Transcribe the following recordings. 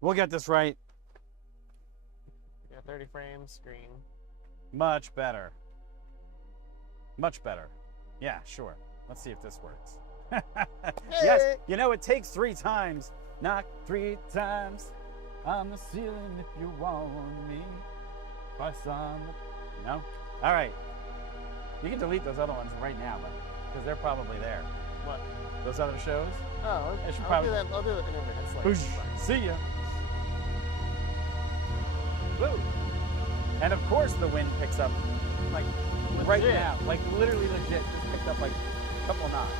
We'll get this right. Yeah, 30 frames, screen. Much better. Much better. Yeah, sure. Let's see if this works. Yes, you know, it takes 3 times. Knock 3 times on the ceiling if you want me. Press on the... No? All right. You can delete those other ones right now, because they're probably there. What? Those other shows? Oh, I should I'll probably... do that. I'll do it in a minute. Like, Whoosh. See ya. Woo. And of course the wind picks up, like, right now. Like, literally legit. Just picked up, like, a couple knots.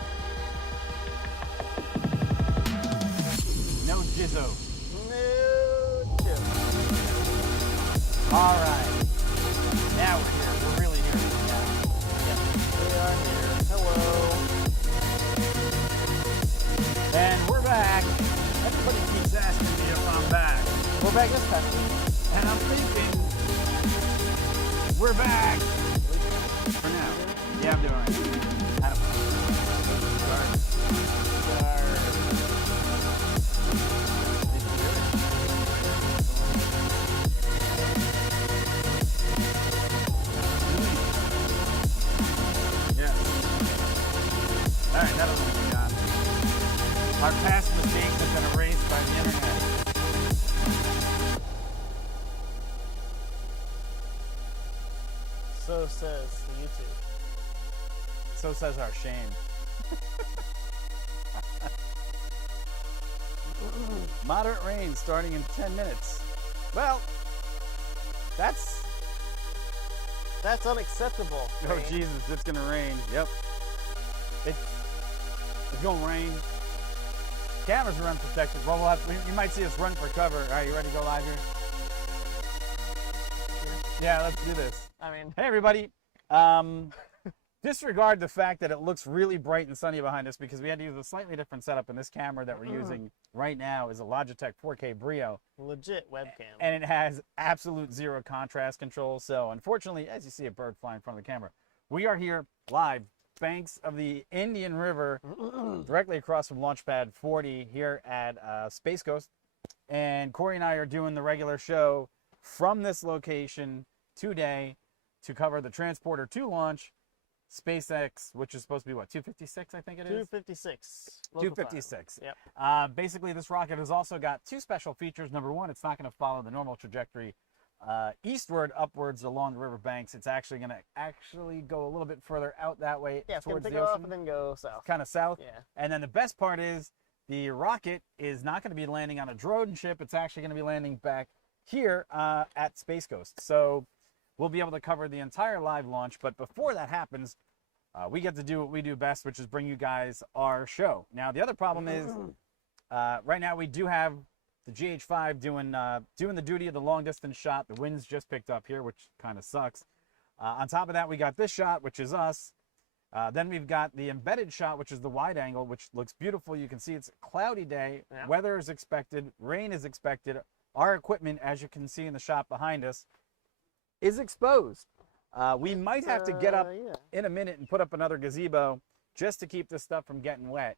No jizzo. No joke. All right. Now we're here. We're really here. Yeah, we are here. Hello. And we're back. Everybody keeps asking me if I'm back. We're back this time. And I'm thinking, we're back. For now. Yeah, I'm doing all right. I don't know. Yeah. All right, that'll be done. Our past mistakes have been erased by the internet. So says YouTube. So says our shame. Moderate rain starting in 10 minutes. Well, that's unacceptable. oh Rain. Jesus, it's gonna rain. Yep. It's gonna rain. Cameras are unprotected. Well, you might see us run for cover. All right, you ready to go live here? Yeah, let's do this. I mean, Hey everybody. Disregard the fact that it looks really bright and sunny behind us because we had to use a slightly different setup, and this camera that we're using right now is a Logitech 4K Brio. legit webcam. And it has absolute zero contrast control. So unfortunately, as you see a bird fly in front of the camera, we are here live, banks of the Indian River, directly across from Launchpad 40 here at Space Coast. And Corey and I are doing the regular show from this location today to cover the Transporter 2 launch. SpaceX, which is supposed to be what, 256, I think it is? 256. 256. Yep. Basically, this rocket has also got 2 special features. Number 1, it's not going to follow the normal trajectory eastward, upwards along the riverbanks. It's actually going to go a little bit further out that way Yeah, it's going towards to the take off ocean. and then go south. Kind of south. Yeah. And then the best part is the rocket is not going to be landing on a drone ship. It's actually going to be landing back here at Space Coast. So we'll be able to cover the entire live launch. But before that happens, we get to do what we do best, which is bring you guys our show. Now, the other problem is right now we do have the GH5 doing the duty of the long distance shot. The wind's just picked up here, which kind of sucks. On top of that, we got this shot, which is us. Then we've got the embedded shot, which is the wide angle, which looks beautiful. You can see it's a cloudy day. Yeah. Weather is expected. Rain is expected. Our equipment, as you can see in the shot behind us, is exposed. We might have to get up in a minute and put up another gazebo just to keep this stuff from getting wet.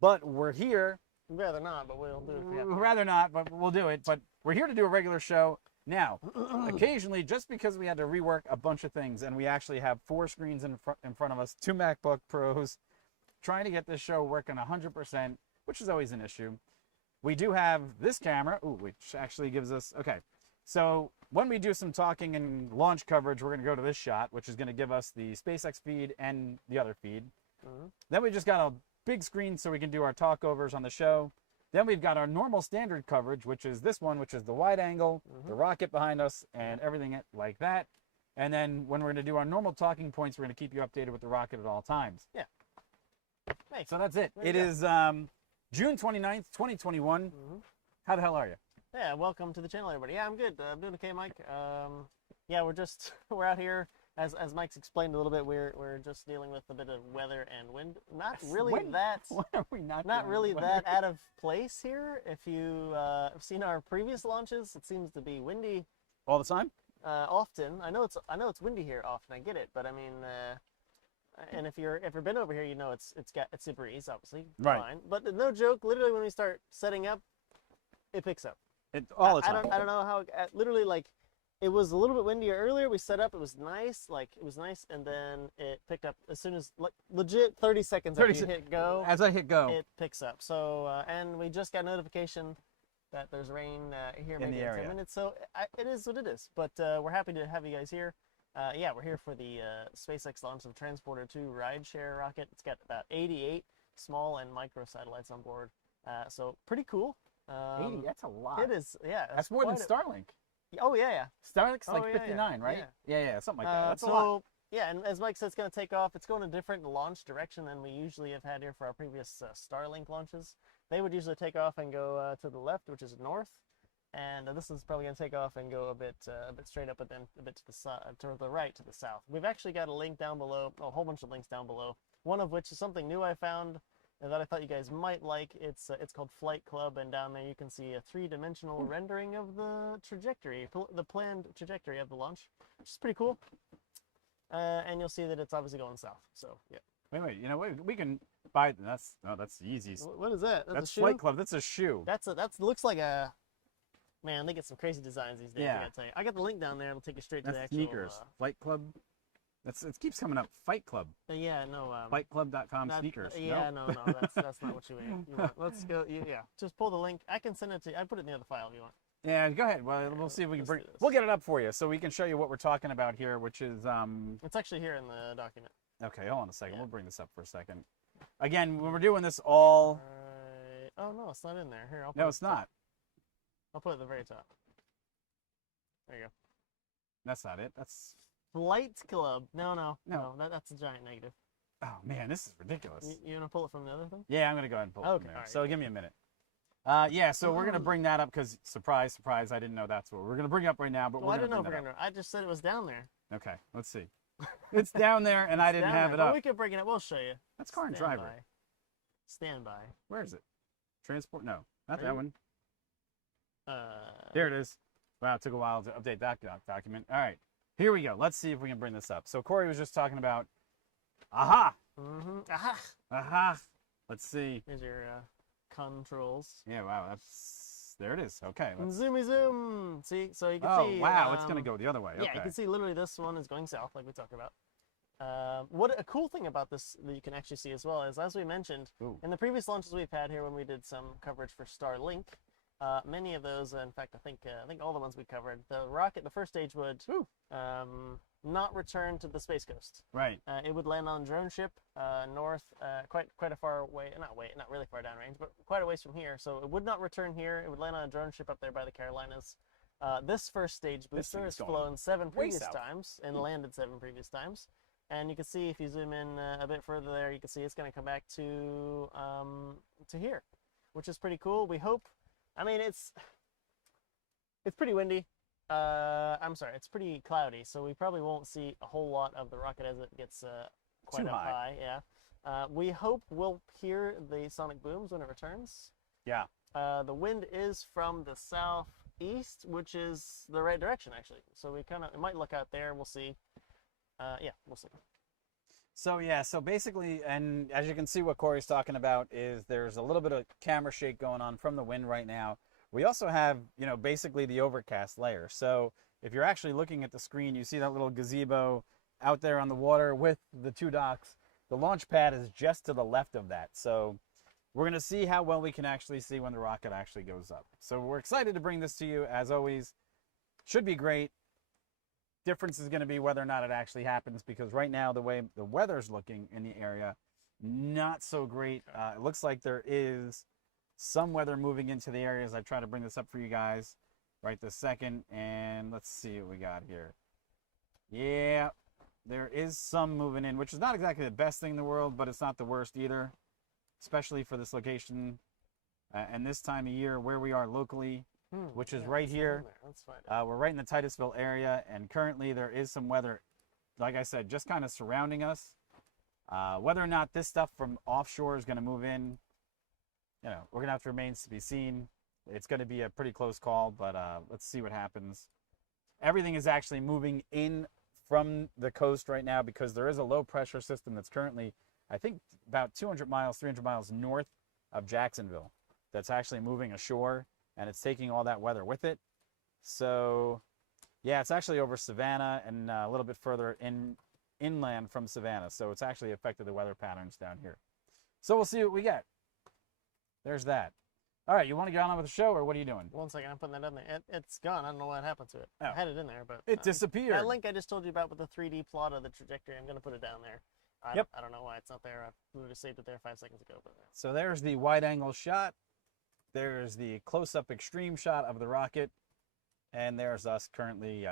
But we're here. We'd rather not, but we'll do it if we have to. Rather not, but we'll do it. But we're here to do a regular show. Now, occasionally, just because we had to rework a bunch of things, and we actually have 4 screens in front of us, 2 MacBook Pros, trying to get this show working 100%, which is always an issue. We do have this camera, which actually gives us, okay. So when we do some talking and launch coverage, we're going to go to this shot, which is going to give us the SpaceX feed and the other feed. Then we just got a big screen so we can do our talkovers on the show. Then we've got our normal standard coverage, which is this one, which is the wide angle, the rocket behind us, and everything like that. And then when we're going to do our normal talking points, we're going to keep you updated with the rocket at all times. Yeah. Nice. So that's it. There you It go. is June 29th, 2021. How the hell are you? Yeah, welcome to the channel, everybody. Yeah, I'm good. I'm doing okay, Mike. Yeah, we're out here. As Mike's explained a little bit, we're just dealing with a bit of weather and wind. Not really that. What are we not Not doing? really What that are out of place here. If you have seen our previous launches, it seems to be windy all the time? often. I know it's windy here often. I get it, but I mean, and if you've been over here, you know it's super east, obviously. Right. Fine. But no joke. Literally, when we start setting up, it picks up. all the I time. don't know how. Literally, like, it was a little bit windier earlier. We set up. It was nice. Like, it was nice, and then it picked up as soon as, like, legit 30 seconds after you hit go. As I hit go. It picks up. So, and we just got notification that there's rain here In maybe the in area. 10 minutes. So it is what it is. But we're happy to have you guys here. Yeah, we're here for the SpaceX launch of Transporter 2 Rideshare rocket. It's got about 88 small and micro satellites on board. So pretty cool. 80, that's a lot. It is, yeah. That's more than Starlink. Oh, yeah. Starlink's Oh, like yeah, 59, right? Yeah, something like that. That's a lot. So, yeah, and as Mike said, it's going to take off. It's going a different launch direction than we usually have had here for our previous Starlink launches. They would usually take off and go to the left, which is north. And this is probably going to take off and go a bit straight up, but then a bit to the right, to the south. We've actually got a link down below, a whole bunch of links down below. One of which is something new I found that I thought you guys might like. It's called Flight Club, and down there you can see a three-dimensional rendering of the trajectory, the planned trajectory of the launch, which is pretty cool. And you'll see that it's obviously going south. So yeah. Wait, you know, we can buy. That's the easiest. What is that? That's a shoe? Flight Club. That's a shoe. That's looks like a. Man, they get some crazy designs these days. Yeah. I gotta tell you. I got the link down there. It'll take you straight to That's the actual. sneakers. Flight Club. It keeps coming up. Fight Club. Yeah, no. Flightclub.com sneakers. Yeah, No? no, that's not what you want. Let's go. Yeah, just pull the link. I can send it to you. I put it in the other file if you want. Yeah, go ahead. Well, we'll see if we can let's bring. do this. We'll get it up for you so we can show you what we're talking about here, which is It's actually here in the document. Okay, hold on a second. Yeah. We'll bring this up for a second. Again, when we're doing this all. Oh no, it's not in there. Here, No, it's not. I'll put it at the very top. There you go. That's not it. That's. Flight Club. No. No. That's a giant negative. Oh man, this is ridiculous. You want to pull it from the other thing? Yeah, I'm gonna go ahead and pull it Okay, from there. all right, So yeah. give me a minute. Yeah, so we're gonna bring that up because surprise, surprise, I didn't know that's what we're gonna bring up right now. But Well, I we're didn't know gonna if bring we're that gonna. I just said it was down there. up. Okay, let's see. It's down there, and I didn't Down have there, it but up. we could bring it up. We'll show you. That's car and Stand driver. by. Stand by. Where is it? Transport? No, not Are that you- one. There it is. Wow, it took a while to update that document. All right, here we go. Let's see if we can bring this up. So Corey was just talking about. Aha! Aha! Aha! Let's see. Here's your controls. Yeah, wow, there it is. Okay. Let's, Zoomy zoom. See, so you can oh see. wow, it's gonna go the other way. Yeah, Okay. you can see literally this one is going south, like we talked about. What a cool thing about this that you can actually see as well is, as we mentioned, Ooh. in the previous launches we've had here when we did some coverage for Starlink, many of those, in fact, I think all the ones we covered, the rocket, the first stage would not return to the Space Coast. Right. It would land on a drone ship north, quite a far way, not really far downrange, but quite a ways from here. So it would not return here. It would land on a drone ship up there by the Carolinas. This first stage booster has going flown 7 way previous south. times and landed 7 previous times. And you can see, if you zoom in a bit further there, you can see it's going to come back to here, which is pretty cool. We hope. I mean, it's pretty windy. I'm sorry, it's pretty cloudy, so we probably won't see a whole lot of the rocket as it gets quite Too up high. high. Yeah. We hope we'll hear the sonic booms when it returns. Yeah. The wind is from the southeast, which is the right direction actually. So it might look out there. We'll see. Yeah, we'll see. So yeah, so basically, and as you can see, what Corey's talking about is there's a little bit of camera shake going on from the wind right now. We also have, basically the overcast layer. So if you're actually looking at the screen, you see that little gazebo out there on the water with the 2 docks. The launch pad is just to the left of that. So we're going to see how well we can actually see when the rocket actually goes up. So we're excited to bring this to you, as always. Should be great. Difference is going to be whether or not it actually happens, because right now the way the weather's looking in the area, not so great. It looks like there is some weather moving into the areas. I try to bring this up for you guys right this second, and let's see what we got here. Yeah, there is some moving in, which is not exactly the best thing in the world, but it's not the worst either, especially for this location and this time of year where we are locally, which is right here. Let's find out. We're right in the Titusville area, and currently there is some weather, like I said, just kind of surrounding us. Whether or not this stuff from offshore is going to move in, we're going to have to remain to be seen. It's going to be a pretty close call, but let's see what happens. Everything is actually moving in from the coast right now because there is a low pressure system that's currently, I think, about 200 miles, 300 miles north of Jacksonville that's actually moving ashore. and it's taking all that weather with it. So yeah, it's actually over Savannah and a little bit further inland from Savannah. So it's actually affected the weather patterns down here. So we'll see what we get. There's that. All right, you want to get on with the show, or what are you doing? 1 second, I'm putting that in there. It's gone. I don't know what happened to it. Oh. I had it in there, but It disappeared. That link I just told you about with the 3D plot of the trajectory, I'm going to put it down there. I don't know why it's not there. I literally saved it there 5 seconds ago. But So there's the wide-angle shot. There's the close-up extreme shot of the rocket. And there's us currently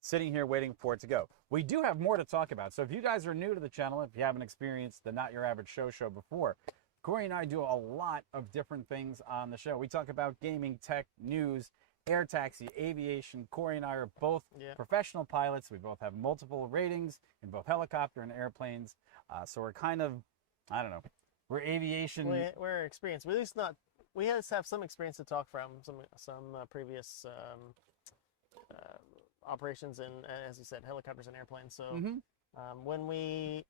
sitting here waiting for it to go. We do have more to talk about. So if you guys are new to the channel, if you haven't experienced the Not Your Average show before, Corey and I do a lot of different things on the show. We talk about gaming, tech, news, air taxi, aviation. Corey and I are both professional pilots. We both have multiple ratings in both helicopter and airplanes. So we're kind of, I don't know, we're aviation. We're experienced. We at least not. We at least have some experience to talk from some previous operations in, as you said, helicopters and airplanes. So when we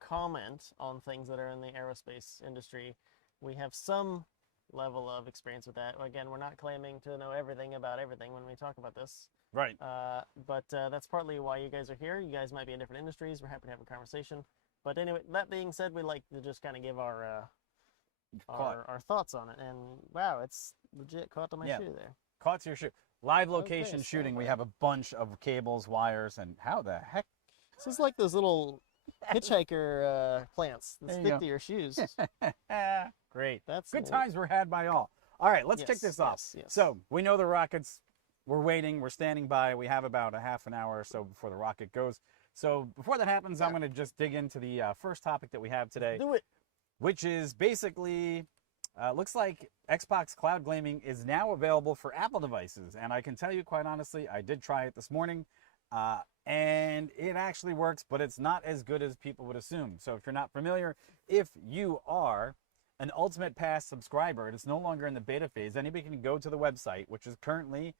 comment on things that are in the aerospace industry, we have some level of experience with that. Again, we're not claiming to know everything about everything when we talk about this. Right. But that's partly why you guys are here. You guys might be in different industries. We're happy to have a conversation. But anyway, that being said, we'd like to just kind of give our thoughts on it. And wow, it's legit caught to my shoe there. Caught to your shoe. Live location shooting. We have a bunch of cables, wires, and how the heck? This is like those little hitchhiker plants that stick to your shoes. Great. That's good times were had by all. All right, let's kick this off. Yes. So we know the rockets. We're waiting. We're standing by. We have about a half an hour or so before the rocket goes. So before that happens, I'm going to just dig into the first topic that we have today. Do it. Which is basically, looks like Xbox Cloud Gaming is now available for Apple devices. And I can tell you quite honestly, I did try it this morning. And it actually works, but it's not as good as people would assume. So if you're not familiar, if you are an Ultimate Pass subscriber, it's no longer in the beta phase. Anybody can go to the website, which is currently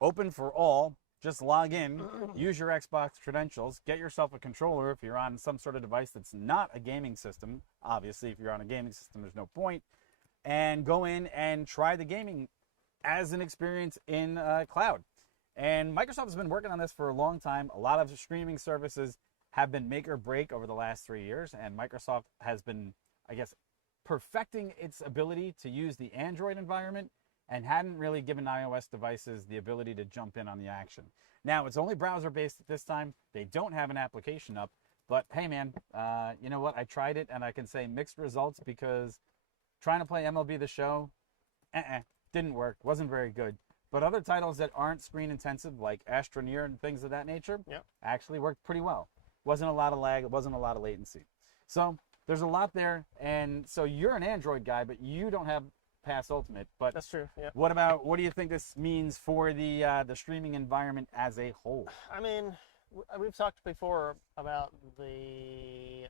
open for all. Just log in, use your Xbox credentials, get yourself a controller if you're on some sort of device that's not a gaming system. Obviously, if you're on a gaming system, there's no point. And go in and try the gaming as an experience in cloud. And Microsoft has been working on this for a long time. A lot of streaming services have been make or break over the last 3 years. And Microsoft has been, I guess, perfecting its ability to use the Android environment and hadn't really given iOS devices the ability to jump in on the action. Now, it's only browser-based at this time. They don't have an application up. But, hey, man, you know what? I tried it, and I can say mixed results because trying to play MLB The Show, didn't work. Wasn't very good. But other titles that aren't screen-intensive, like Astroneer and things of that nature, actually worked pretty well. Wasn't a lot of lag. It wasn't a lot of latency. So there's a lot there. And so you're an Android guy, but you don't have Pass Ultimate. But that's true. Yeah. What do you think this means for the streaming environment as a whole? I mean, we've talked before about the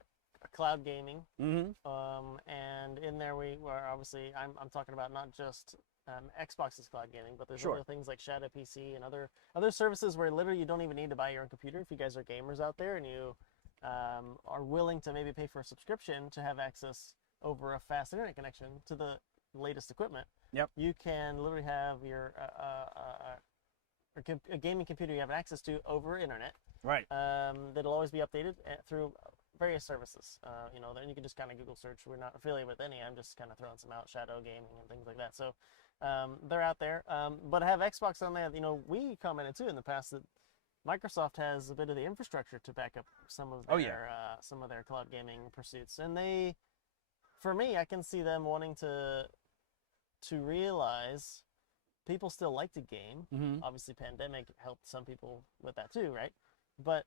cloud gaming, and in there we were obviously I'm talking about not just Xbox's cloud gaming, but there's other things like Shadow PC and other services where literally you don't even need to buy your own computer. If you guys are gamers out there and you are willing to maybe pay for a subscription to have access over a fast internet connection to the latest equipment, you can literally have your a gaming computer you have access to over internet. Right. That'll always be updated through various services. You know, then you can just kind of Google search. We're not affiliated with any. I'm just kind of throwing some out, Shadow Gaming and things like that. So they're out there. But I have Xbox on there. You know, we commented too in the past that Microsoft has a bit of the infrastructure to back up some of their cloud gaming pursuits. And they, for me, I can see them wanting to realize people still like to game. Obviously, pandemic helped some people with that too, right? But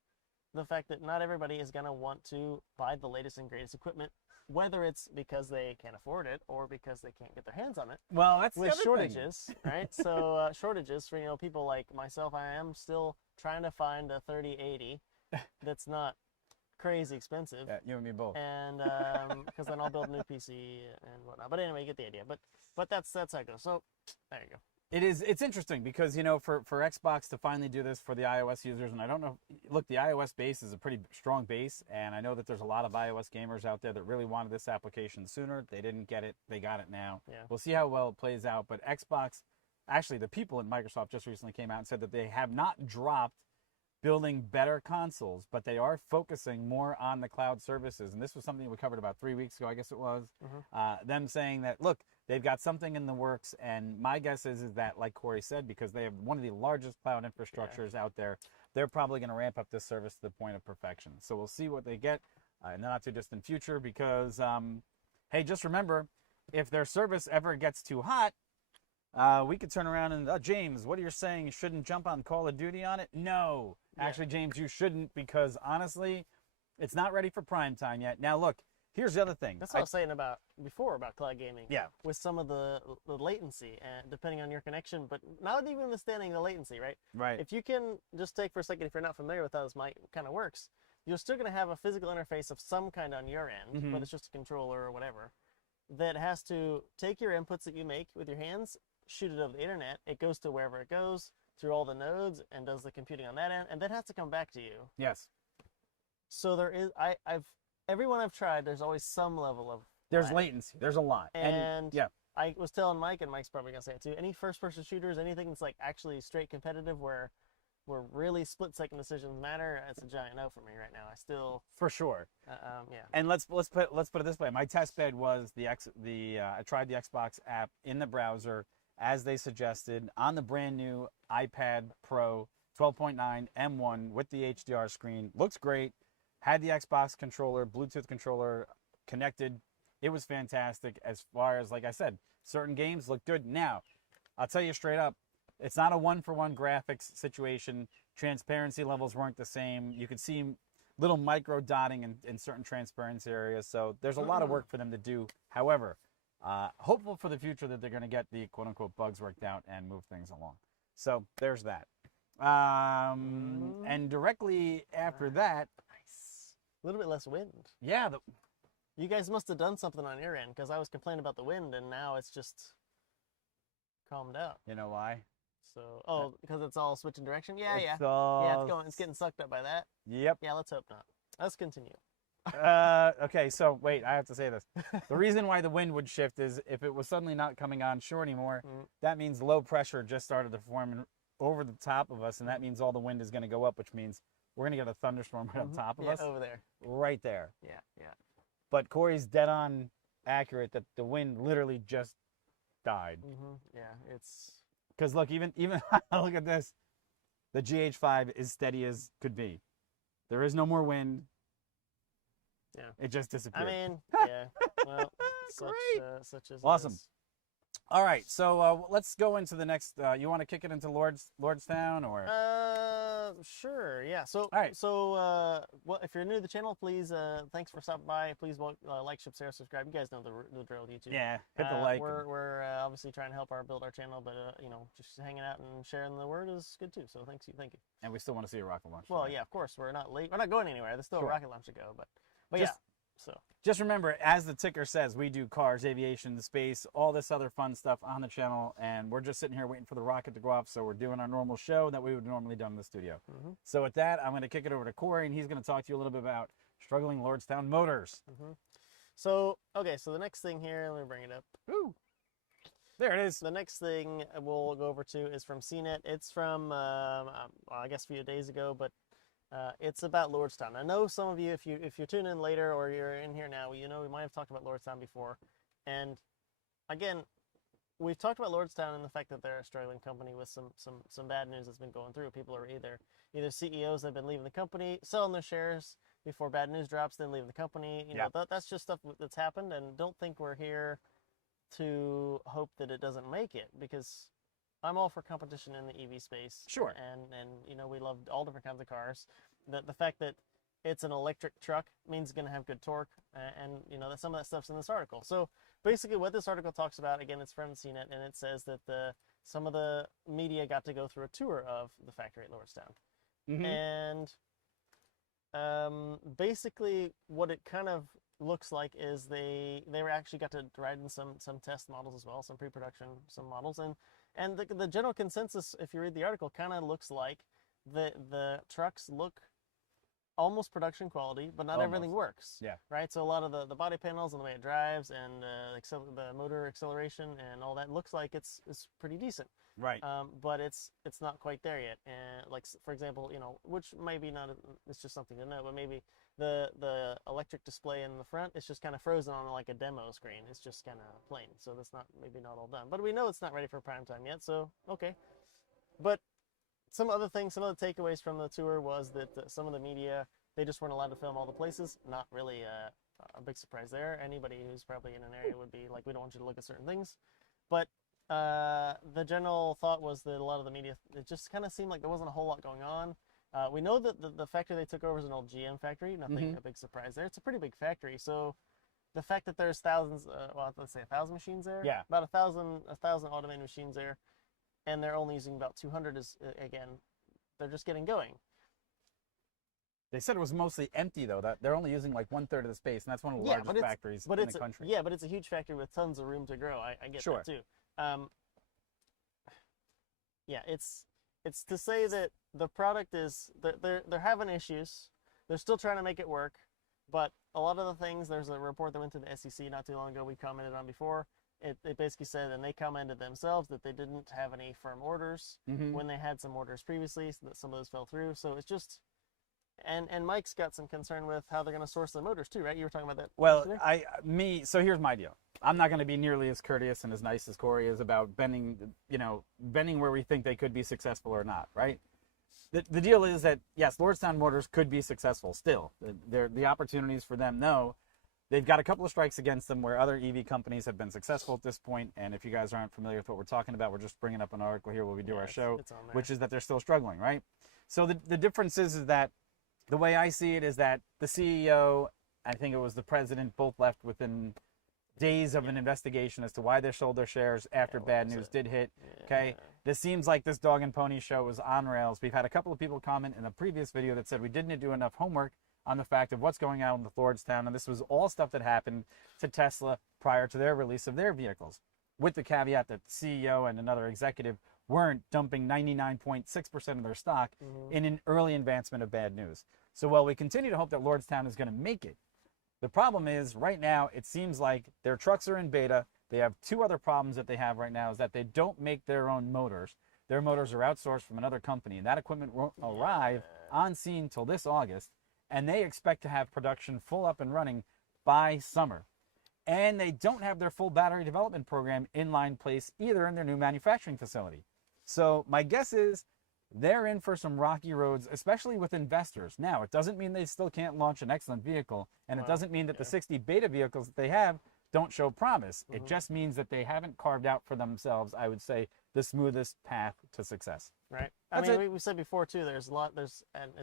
the fact that not everybody is going to want to buy the latest and greatest equipment, whether it's because they can't afford it or because they can't get their hands on it. Well, that's with shortages, right? So shortages for people like myself. I am still trying to find a 3080 that's not crazy expensive. Yeah, you and me both. And because then I'll build a new PC and whatnot. But anyway, you get the idea. But that's how it goes. So there you go. It's interesting because, you know, for Xbox to finally do this for the iOS users, and I don't know, look, the iOS base is a pretty strong base, and I know that there's a lot of iOS gamers out there that really wanted this application sooner. They didn't get it. They got it now. Yeah. We'll see how well it plays out. But Xbox, actually, the people at Microsoft just recently came out and said that they have not dropped building better consoles, but they are focusing more on the cloud services. And this was something we covered about 3 weeks ago, I guess it was. Them saying that, look, they've got something in the works, and my guess is that, like Corey said, because they have one of the largest cloud infrastructures out there, they're probably going to ramp up this service to the point of perfection. So we'll see what they get in the not too distant future, because, hey, just remember, if their service ever gets too hot, we could turn around and, James, what are you saying? You shouldn't jump on Call of Duty on it? No. Actually, James, you shouldn't, because honestly, it's not ready for prime time yet. Now, look, here's the other thing. That's what I was saying about before about cloud gaming. Yeah. With some of the latency, and depending on your connection, but not even withstanding the latency, right? Right. If you can just take for a second, if you're not familiar with how this kind of works, you're still going to have a physical interface of some kind on your end, whether it's just a controller or whatever, that has to take your inputs that you make with your hands, shoot it over the internet. It goes to wherever it goes through all the nodes and does the computing on that end, and then has to come back to you. Yes. So there is, everyone I've tried, there's always some level of There's latency. There's a lot. And yeah. I was telling Mike, and Mike's probably gonna say it too. Any first-person shooters, anything that's like actually straight competitive, where really split-second decisions matter, it's a giant no for me right now. I still For sure. yeah. And let's put it this way. My test bed was I tried the Xbox app in the browser as they suggested on the brand new iPad Pro 12.9 M1 with the HDR screen. Looks great. Had the Xbox controller, Bluetooth controller connected. It was fantastic as far as, like I said, certain games look good. Now, I'll tell you straight up, it's not a one-for-one graphics situation. Transparency levels weren't the same. You could see little micro dotting in certain transparency areas. So there's a lot of work for them to do. However, hopeful for the future that they're going to get the quote-unquote bugs worked out and move things along. So there's that. And directly after that, Nice. A little bit less wind. yeah, You guys must have done something on your end, because I was complaining about the wind, and now it's just calmed out. you know why? So, because it's all switching direction? Yeah, It's yeah. all- Yeah, it's getting sucked up by that. Yep. Yeah, let's hope not. Let's continue. Okay, so wait, I have to say this. The reason why the wind would shift is if it was suddenly not coming on shore anymore, that means low pressure just started to form over the top of us, and that means all the wind is going to go up, which means we're going to get a thunderstorm right on top of us. Over there. Right there. Yeah, yeah. But Corey's dead on accurate that the wind literally just died. Yeah, it's... Because look, even look at this. The GH5 is steady as could be. There is no more wind. Yeah. It just disappeared. I mean, yeah. Well, such as Awesome. All right, so let's go into the next. You want to kick it into Lordstown or? Sure. Yeah. So, All right. So, well, if you're new to the channel, please, thanks for stopping by. Please like, share, subscribe. You guys know the drill, YouTube. Yeah, hit the like. We're obviously trying to help build our channel, but you know, just hanging out and sharing the word is good too. So thank you. And we still want to see a rocket launch. Well, right? yeah, of course. We're not late. We're not going anywhere. There's still a rocket launch to go, but Just- yeah. So Just remember, as the ticker says, we do cars, aviation, space, all this other fun stuff on the channel, and we're just sitting here waiting for the rocket to go off, so we're doing our normal show that we would normally do in the studio. So with that, I'm going to kick it over to Corey, and he's going to talk to you a little bit about struggling Lordstown Motors. So, okay, so the next thing here, let me bring it up. Ooh. There it is. The next thing we'll go over to is from CNET. It's from, I guess, a few days ago, but it's about Lordstown. I know some of you, if you tune in later or you're in here now, you know we might have talked about Lordstown before. And again, we've talked about Lordstown and the fact that they're a struggling company with some bad news that's been going through. People are either CEOs that have been leaving the company, selling their shares before bad news drops, then leaving the company. You know, that's just stuff that's happened, and don't think we're here to hope that it doesn't make it, because I'm all for competition in the EV space. Sure. And you know, we love all different kinds of cars. The fact that it's an electric truck means it's going to have good torque, and you know, that some of that stuff's in this article. So basically what this article talks about, again, it's from CNET, and it says that some of the media got to go through a tour of the factory at Lordstown. And basically what it kind of looks like is they were actually got to ride in some test models as well, some pre-production some models, and the general consensus, if you read the article, kind of looks like the trucks look almost production quality, but not everything works. Yeah. Right. So a lot of the body panels and the way it drives and the motor acceleration and all that looks like it's pretty decent. Right. But it's not quite there yet. And like for example, you know, which maybe not, it's just something to know, but maybe the electric display in the front is just kind of frozen on like a demo screen. It's just kind of plain. So that's maybe not all done. But we know it's not ready for prime time yet. So okay. But some other takeaways from the tour was that some of the media, they just weren't allowed to film all the places. Not really a big surprise there. Anybody who's probably in an area would be like, we don't want you to look at certain things. But the general thought was that a lot of the media, it just kind of seemed like there wasn't a whole lot going on. We know that the factory they took over is an old GM factory. Nothing a big surprise there. It's a pretty big factory. So the fact that there's thousands, well, let's say 1,000 machines there. Yeah. About 1,000 automated machines there. And they're only using about 200 is, again, they're just getting going. They said it was mostly empty, though, that they're only using like 1/3 of the space, and that's one of the largest factories in the country. Yeah, but it's a huge factory with tons of room to grow. I get that too. Yeah, it's to say that the product is, they're having issues. They're still trying to make it work, but a lot of the things, there's a report that went to the SEC not too long ago we commented on before. It basically said, and they commented themselves, that they didn't have any firm orders when they had some orders previously, so that some of those fell through. So it's just, and Mike's got some concern with how they're going to source the motors too, right? You were talking about that. Well, so here's my deal. I'm not going to be nearly as courteous and as nice as Corey is about bending where we think they could be successful or not, right? The deal is that, yes, Lordstown Motors could be successful still. The opportunities for them, no. They've got a couple of strikes against them where other EV companies have been successful at this point. And if you guys aren't familiar with what we're talking about, we're just bringing up an article here where we do our show, which is that they're still struggling, right? So the difference is that the way I see it is that the CEO, I think it was the president, both left within days of an investigation as to why they sold their shares after bad news did hit. Okay, this seems like this dog and pony show was on rails. We've had a couple of people comment in a previous video that said we didn't do enough homework on the fact of what's going on with Lordstown, and this was all stuff that happened to Tesla prior to their release of their vehicles, with the caveat that the CEO and another executive weren't dumping 99.6% of their stock in an early advancement of bad news. So while we continue to hope that Lordstown is going to make it, the problem is right now it seems like their trucks are in beta. They have two other problems that they have right now, is that they don't make their own motors. Their motors are outsourced from another company, and that equipment won't arrive on scene till this August. And they expect to have production full up and running by summer. And they don't have their full battery development program in place either in their new manufacturing facility. So my guess is they're in for some rocky roads, especially with investors. Now, it doesn't mean they still can't launch an excellent vehicle, and it doesn't mean that the 60 beta vehicles that they have don't show promise. It just means that they haven't carved out for themselves, I would say, the smoothest path to success. Right. I mean, we said before too, and it's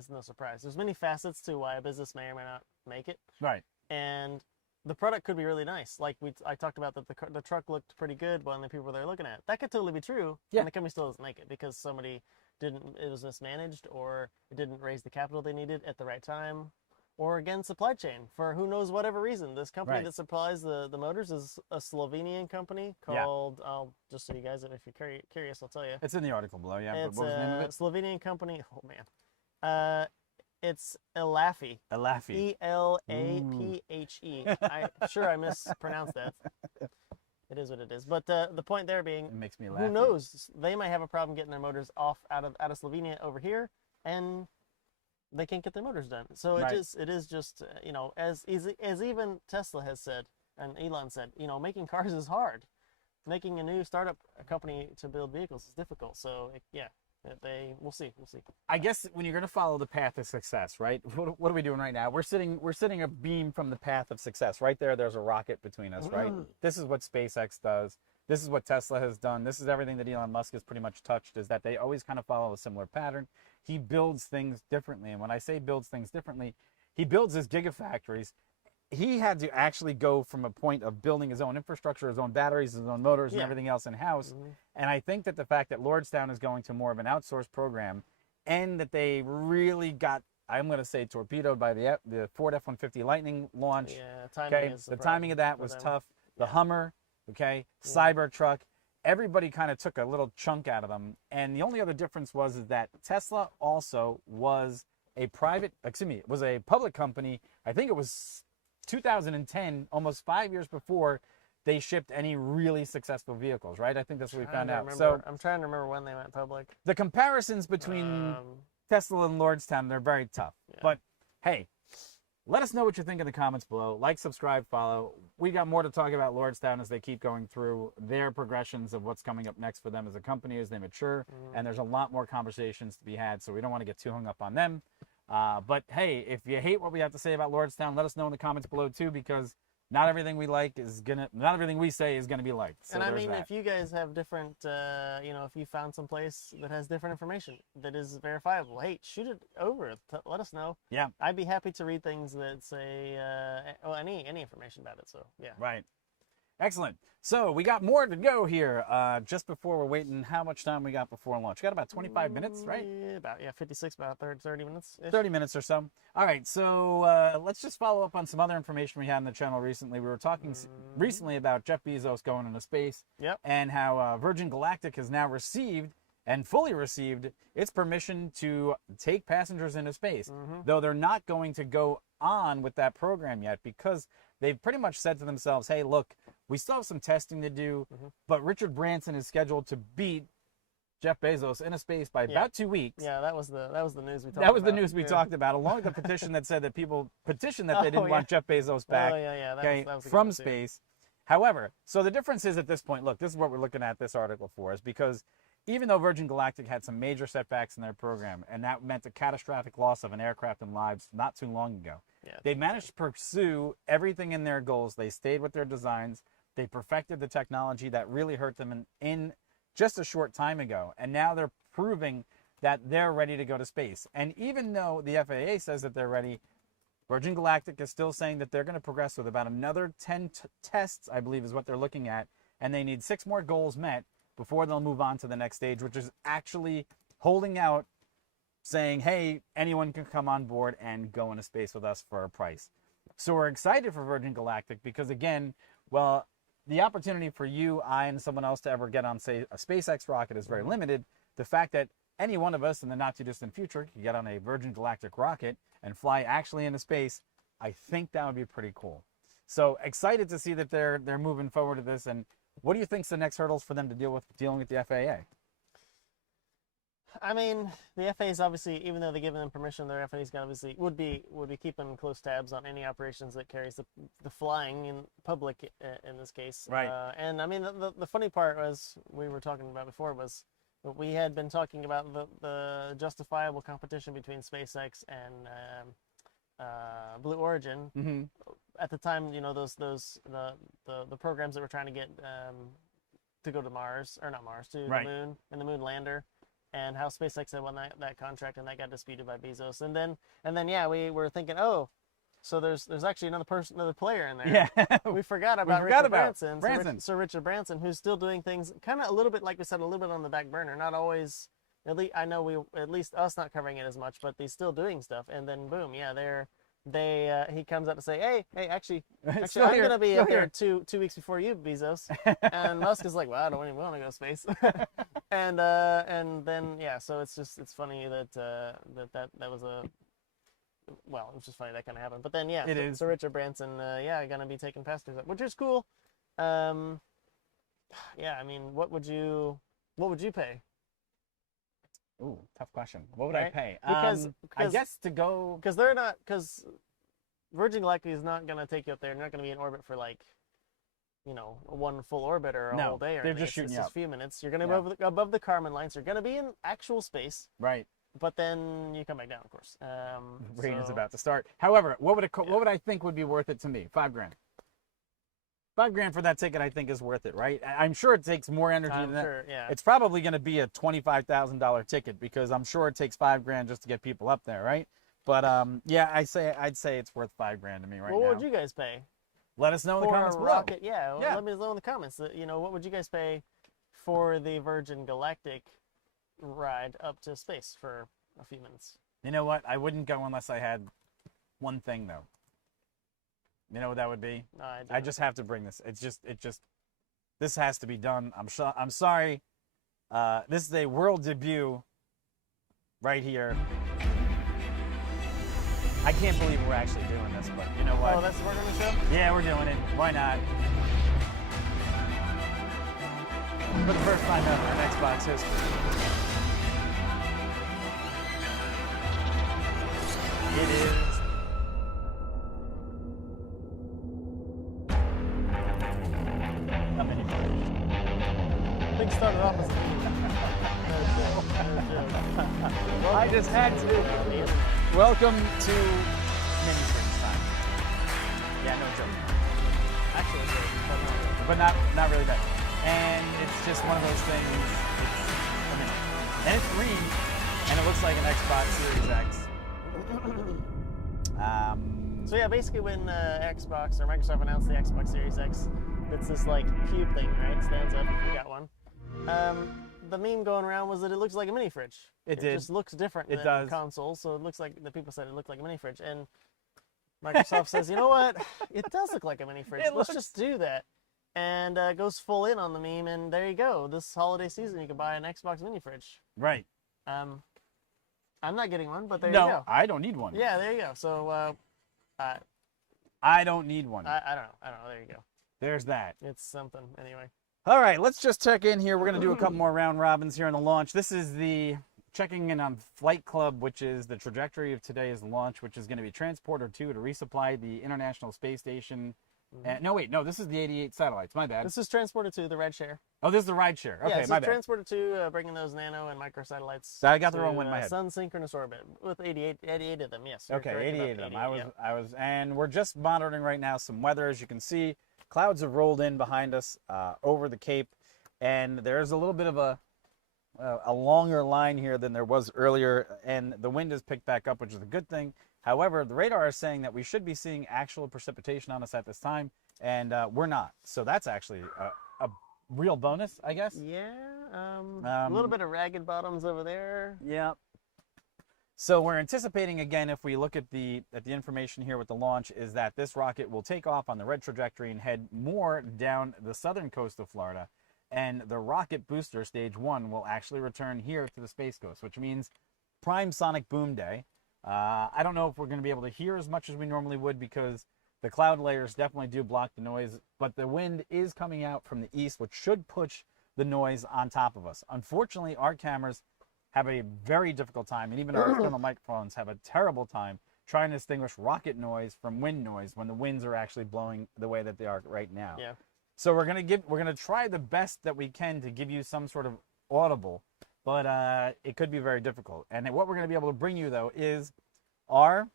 no surprise, there's many facets to why a business may or may not make it. Right. And the product could be really nice. Like I talked about that the truck looked pretty good when the people were there looking at it. That could totally be true. Yeah. And the company still doesn't make it because it was mismanaged, or it didn't raise the capital they needed at the right time. Or again, supply chain, for who knows whatever reason. This company that supplies the motors is a Slovenian company called, just so you guys, if you're curious, I'll tell you. It's in the article below, yeah. It's what was the name of it? Slovenian company, oh man. It's Elaphe. Elaphe. E-L-A-P-H-E. I'm sure I mispronounced that. It is what it is. But the point there being, it makes me laugh. Who knows? They might have a problem getting their motors out of Slovenia over here, and they can't get their motors done. So it is just as even Tesla has said, and Elon said, making cars is hard. Making a new startup company to build vehicles is difficult. So we'll see. I guess when you're going to follow the path of success, right? What are we doing right now? We're sitting a beam from the path of success. Right there, there's a rocket between us, right? This is what SpaceX does. This is what Tesla has done. This is everything that Elon Musk has pretty much touched, is that they always kind of follow a similar pattern. He builds things differently. And when I say builds things differently, he builds his gigafactories. He had to actually go from a point of building his own infrastructure, his own batteries, his own motors, and everything else in-house. And I think that the fact that Lordstown is going to more of an outsourced program, and that they really got I'm going to say torpedoed by the Ford F-150 Lightning launch. Yeah, timing Okay, is the problem timing of that for was them. tough. The Yeah. Hummer, okay, Yeah. Cybertruck, everybody kind of took a little chunk out of them. And the only other difference is that Tesla also was a public company. I think it was 2010, almost 5 years before they shipped any really successful vehicles, right? I think that's what we found out. So I'm trying to remember when they went public. the comparisons between Tesla and Lordstown, they're very tough. Yeah. But hey, let us know what you think in the comments below. Like, subscribe, follow. We got more to talk about Lordstown as they keep going through their progressions of what's coming up next for them as a company as they mature. And there's a lot more conversations to be had, so we don't want to get too hung up on them. But hey, if you hate what we have to say about Lordstown, let us know in the comments below too, because not everything we say is gonna be liked. So and I mean, that. if you guys have different, if you found some place that has different information that is verifiable, hey, shoot it over. Let us know. Yeah, I'd be happy to read things that say any information about it. So yeah. Right. Excellent. So we got more to go here. Just before we're waiting, how much time we got before launch? We got about 25 minutes, right? Yeah, 56, about 30 minutes. 30 minutes or so. All right, so let's just follow up on some other information we had on the channel recently. We were talking recently about Jeff Bezos going into space. Yep. And how Virgin Galactic has now received and fully received its permission to take passengers into space. Though they're not going to go on with that program yet, because they've pretty much said to themselves, hey, look, we still have some testing to do, but Richard Branson is scheduled to beat Jeff Bezos into space by about 2 weeks. Yeah, that was the news we talked about. That was the news we talked about, along with the petition that said that people petitioned that they didn't want Jeff Bezos back that was from space. However, so the difference is at this point, look, this is what we're looking at this article for, is because even though Virgin Galactic had some major setbacks in their program, and that meant a catastrophic loss of an aircraft and lives not too long ago, they managed to pursue everything in their goals. They stayed with their designs. They perfected the technology that really hurt them in just a short time ago. And now they're proving that they're ready to go to space. And even though the FAA says that they're ready, Virgin Galactic is still saying that they're going to progress with about another 10 tests, I believe is what they're looking at. And they need 6 more goals met before they'll move on to the next stage, which is actually holding out, saying, hey, anyone can come on board and go into space with us for a price. So we're excited for Virgin Galactic because, again, well, the opportunity for you, I, and someone else to ever get on, say, a SpaceX rocket is very limited. The fact that any one of us in the not-too-distant future can get on a Virgin Galactic rocket and fly actually into space, I think that would be pretty cool. So excited to see that they're moving forward to this. And what do you think's the next hurdles for them to dealing with the FAA? I mean, the FAA is obviously, even though they're giving them permission, their FAA is obviously would be keeping close tabs on any operations that carries the flying in public in this case. Right. And I mean, the funny part was we were talking about before was we had been talking about the justifiable competition between SpaceX and Blue Origin. At the time, you know, the programs that were trying to get to go to Mars, or not Mars, to the moon, and the moon lander. And how SpaceX had won that contract, and that got disputed by Bezos. And then yeah, we were thinking, oh, so there's actually another player in there. Yeah, we forgot about Richard Branson. Sir Richard Branson, who's still doing things kind of a little bit, like we said, a little bit on the back burner. Not always. At least I know at least us not covering it as much, but he's still doing stuff. And then boom, yeah, he comes out to say, hey, actually, I'm gonna be here 2 weeks before you, Bezos. And Musk is like, well, I don't even want to go to space. and then yeah, so it's funny that was it was just funny that kind of happened. But then yeah, it is. So Richard Branson, gonna be taking passengers, which is cool. Yeah, I mean, what would you pay? Ooh, tough question. What would I pay? Because I guess to go, because Virgin Galactic is not gonna take you up there. They're not gonna be in orbit for like, you know, one full orbit or a whole day. Or they're just shooting you up. Just a few minutes. You're gonna be above the Kármán line, so you're gonna be in actual space. Right. But then you come back down, of course. Rain is about to start. However, what would I think would be worth it to me? $5,000. $5,000 for that ticket, I think, is worth it, right? I'm sure it takes more energy than that. Sure, yeah. It's probably going to be a $25,000 ticket because I'm sure it takes $5,000 just to get people up there, right? But yeah, I'd say it's worth $5,000 to me right now. What would you guys pay? Let us know in the comments below. Rocket, let me know in the comments. You know, what would you guys pay for the Virgin Galactic ride up to space for a few minutes? You know what? I wouldn't go unless I had one thing though. You know what that would be? No, I just have to bring this. This has to be done. I'm sorry. This is a world debut right here. I can't believe we're actually doing this, but you know what? Oh, that's what we're gonna show? Yeah, we're doing it. Why not? For the first time ever in Xbox history. It is. A mini fridge. Things started off as a I just had to. Welcome to mini fridge time. Yeah, no joke. Actually, it's But not really bad. And it's just one of those things. It's a mini. And it's green, and it looks like an Xbox Series X. So yeah, basically when Xbox or Microsoft announced the Xbox Series X, it's this like cube thing, right? Stands up if you got one. The meme going around was that it looks like a mini fridge. It did. Just looks different It than does. consoles, so it looks like the people said it looked like a mini fridge, and Microsoft says, you know what? It does look like a mini fridge. Let's just do that. And goes full in on the meme, and there you go. This holiday season, you can buy an Xbox mini fridge. Right. I'm not getting one, but there you No, go. I don't need one. Yeah, there you go. So I don't need one. I don't know. There you go. There's that. It's something anyway. All right, let's just check in here. We're going to do a couple more round robins here on the launch. This is the checking in on Flight Club, which is the trajectory of today's launch, which is going to be Transporter 2 to resupply the International Space Station. No, this is the 88 satellites. My bad. This is Transporter 2, the Rideshare. Oh, this is the Rideshare. Okay, yeah, this my is bad. Transporter 2, bringing those nano and microsatellites. I got the wrong one in my head. Sun-synchronous orbit with 88 of them. Yes. Okay, 88 of them. 88, I was, and we're just monitoring right now some weather. As you can see, clouds have rolled in behind us over the Cape, and there's a little bit of a longer line here than there was earlier, and the wind has picked back up, which is a good thing. However, the radar is saying that we should be seeing actual precipitation on us at this time, and we're not. So that's actually a real bonus, I guess. Yeah. A little bit of ragged bottoms over there. Yeah. So we're anticipating, again, if we look at the information here with the launch, is that this rocket will take off on the red trajectory and head more down the southern coast of Florida. And the rocket booster, stage 1, will actually return here to the Space Coast, which means prime sonic boom day. I don't know if we're going to be able to hear as much as we normally would because the cloud layers definitely do block the noise, but the wind is coming out from the east, which should push the noise on top of us. Unfortunately, our cameras have a very difficult time, and even our external microphones have a terrible time trying to distinguish rocket noise from wind noise when the winds are actually blowing the way that they are right now. Yeah. So we're gonna try the best that we can to give you some sort of audible, but it could be very difficult. And what we're gonna be able to bring you though is our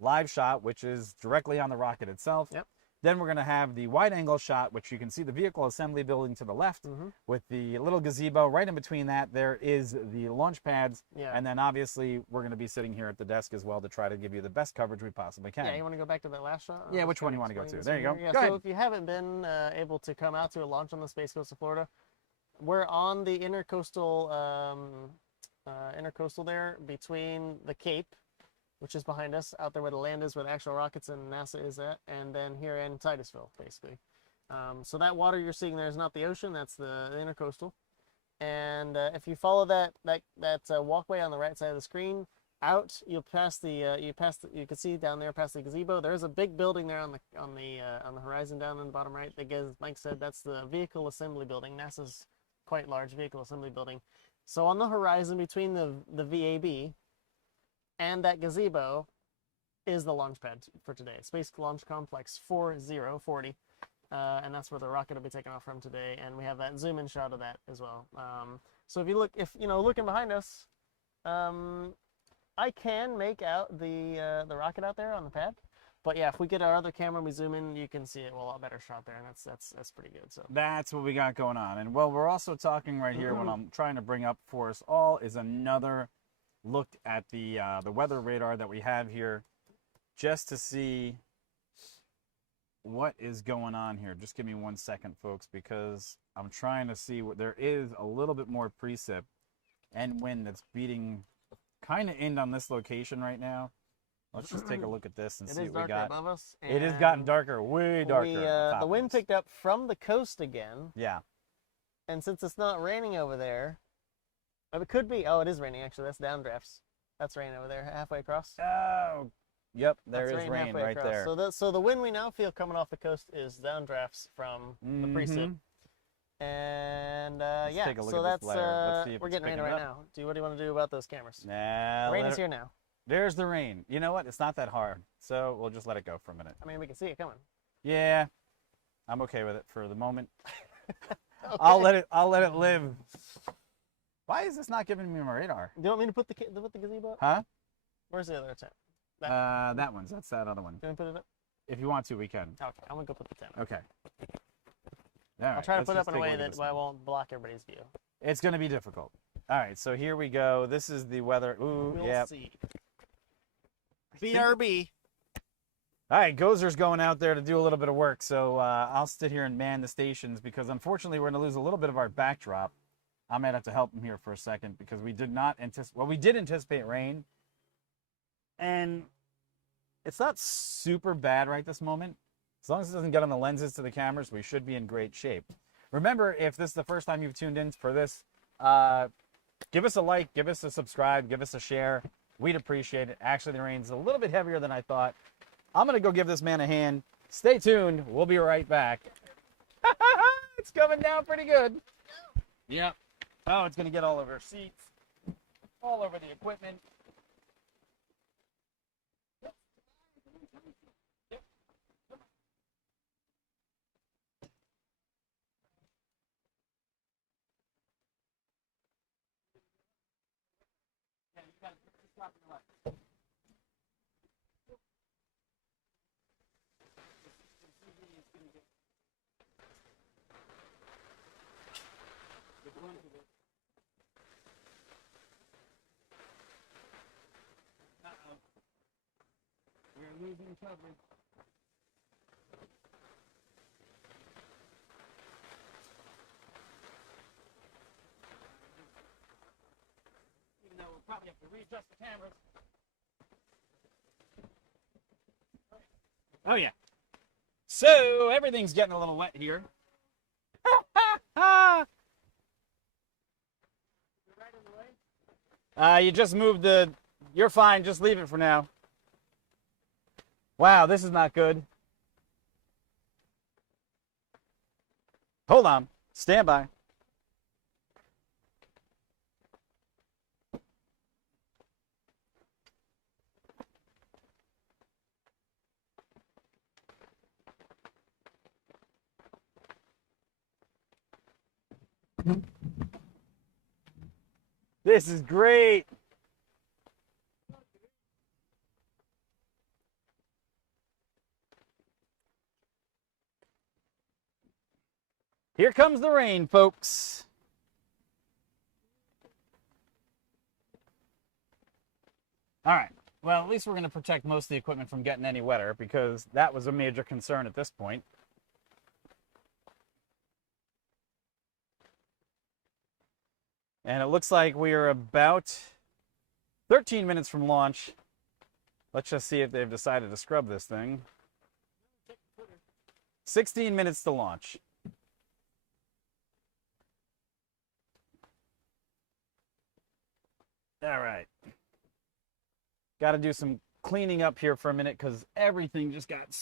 live shot, which is directly on the rocket itself. Yep. Then we're gonna have the wide angle shot, which you can see the vehicle assembly building to the left with the little gazebo. Right in between that, there is the launch pads. Yeah. And then obviously we're gonna be sitting here at the desk as well to try to give you the best coverage we possibly can. Yeah, you want to go back to that last shot? Yeah, which one do you want to go to? There you go. Yeah, Go so ahead. if you haven't been able to come out to a launch on the Space Coast of Florida, we're on the intercoastal there between the Cape, which is behind us, out there where the land is, where the actual rockets and NASA is at, and then here in Titusville, basically. So that water you're seeing there is not the ocean, that's the intercoastal. And if you follow that walkway on the right side of the screen, out you'll pass you can see down there past the gazebo. There's a big building there on the horizon down in the bottom right. That, as Mike said, that's the vehicle assembly building. NASA's quite large vehicle assembly building. So on the horizon between the VAB and that gazebo is the launch pad for today. Space Launch Complex 4040. And that's where the rocket will be taken off from today. And we have that zoom in shot of that as well. So if you looking behind us, I can make out the rocket out there on the pad. But yeah, if we get our other camera and we zoom in, you can see it a lot better shot there, and that's pretty good. So that's what we got going on. And well, we're also talking right here. What I'm trying to bring up for us all is another look at the weather radar that we have here, just to see what is going on here. Just give me 1 second, folks, because I'm trying to see what there is a little bit more precip and wind that's beating kind of end on this location right now. Let's just take a look at this and It see is what we darker got. above us. It has gotten and darker, way darker. We, on top the of wind us. picked up from the coast again, Yeah. and since it's not raining over there, it could be. Oh, it is raining actually. That's downdrafts. That's rain over there, halfway across. Oh, yep, there That's is rain halfway right across. there. So the wind we now feel coming off the coast is downdrafts from the precip. And yeah, take a look so at this that's flare. Let's see if we're it's getting rain picking it right up. now. What do you want to do about those cameras? Nah, Rain is here now. There's the rain. You know what? It's not that hard, so we'll just let it go for a minute. I mean, we can see it coming. Yeah, I'm okay with it for the moment. Okay. I'll let it live. Why is this not giving me my radar? Do you want me to put the gazebo up? Huh? Where's the other tent? That one's. That's that other one. Can we put it up? If you want to, we can. Okay, I'm gonna go put the tent up. Okay. All right, I'll try to let's put it just up in a take way look at that this I one. won't block everybody's view. It's going to be difficult. All right, so here we go. This is the weather. Ooh, We'll yeah. see. BRB. All right, Gozer's going out there to do a little bit of work, so I'll sit here and man the stations because unfortunately we're going to lose a little bit of our backdrop. I might have to help him here for a second because we did not anticipate. Well, we did anticipate rain, and it's not super bad right this moment. As long as it doesn't get on the lenses to the cameras, we should be in great shape. Remember, if this is the first time you've tuned in for this, give us a like, give us a subscribe, give us a share. We'd appreciate it. Actually, the rain's a little bit heavier than I thought. I'm going to go give this man a hand. Stay tuned. We'll be right back. It's coming down pretty good. Yep. Oh, it's going to get all over seats, all over the equipment. We're losing coverage. Even though we'll probably have to readjust the cameras. Oh yeah. So everything's getting a little wet here. You just moved the. You're fine. Just leave it for now. Wow, this is not good. Hold on. Stand by. This is great. Here comes the rain, folks. All right. Well, at least we're going to protect most of the equipment from getting any wetter because that was a major concern at this point. And it looks like we are about 13 minutes from launch. Let's just see if they've decided to scrub this thing. 16 minutes to launch. All right. Got to do some cleaning up here for a minute because everything just got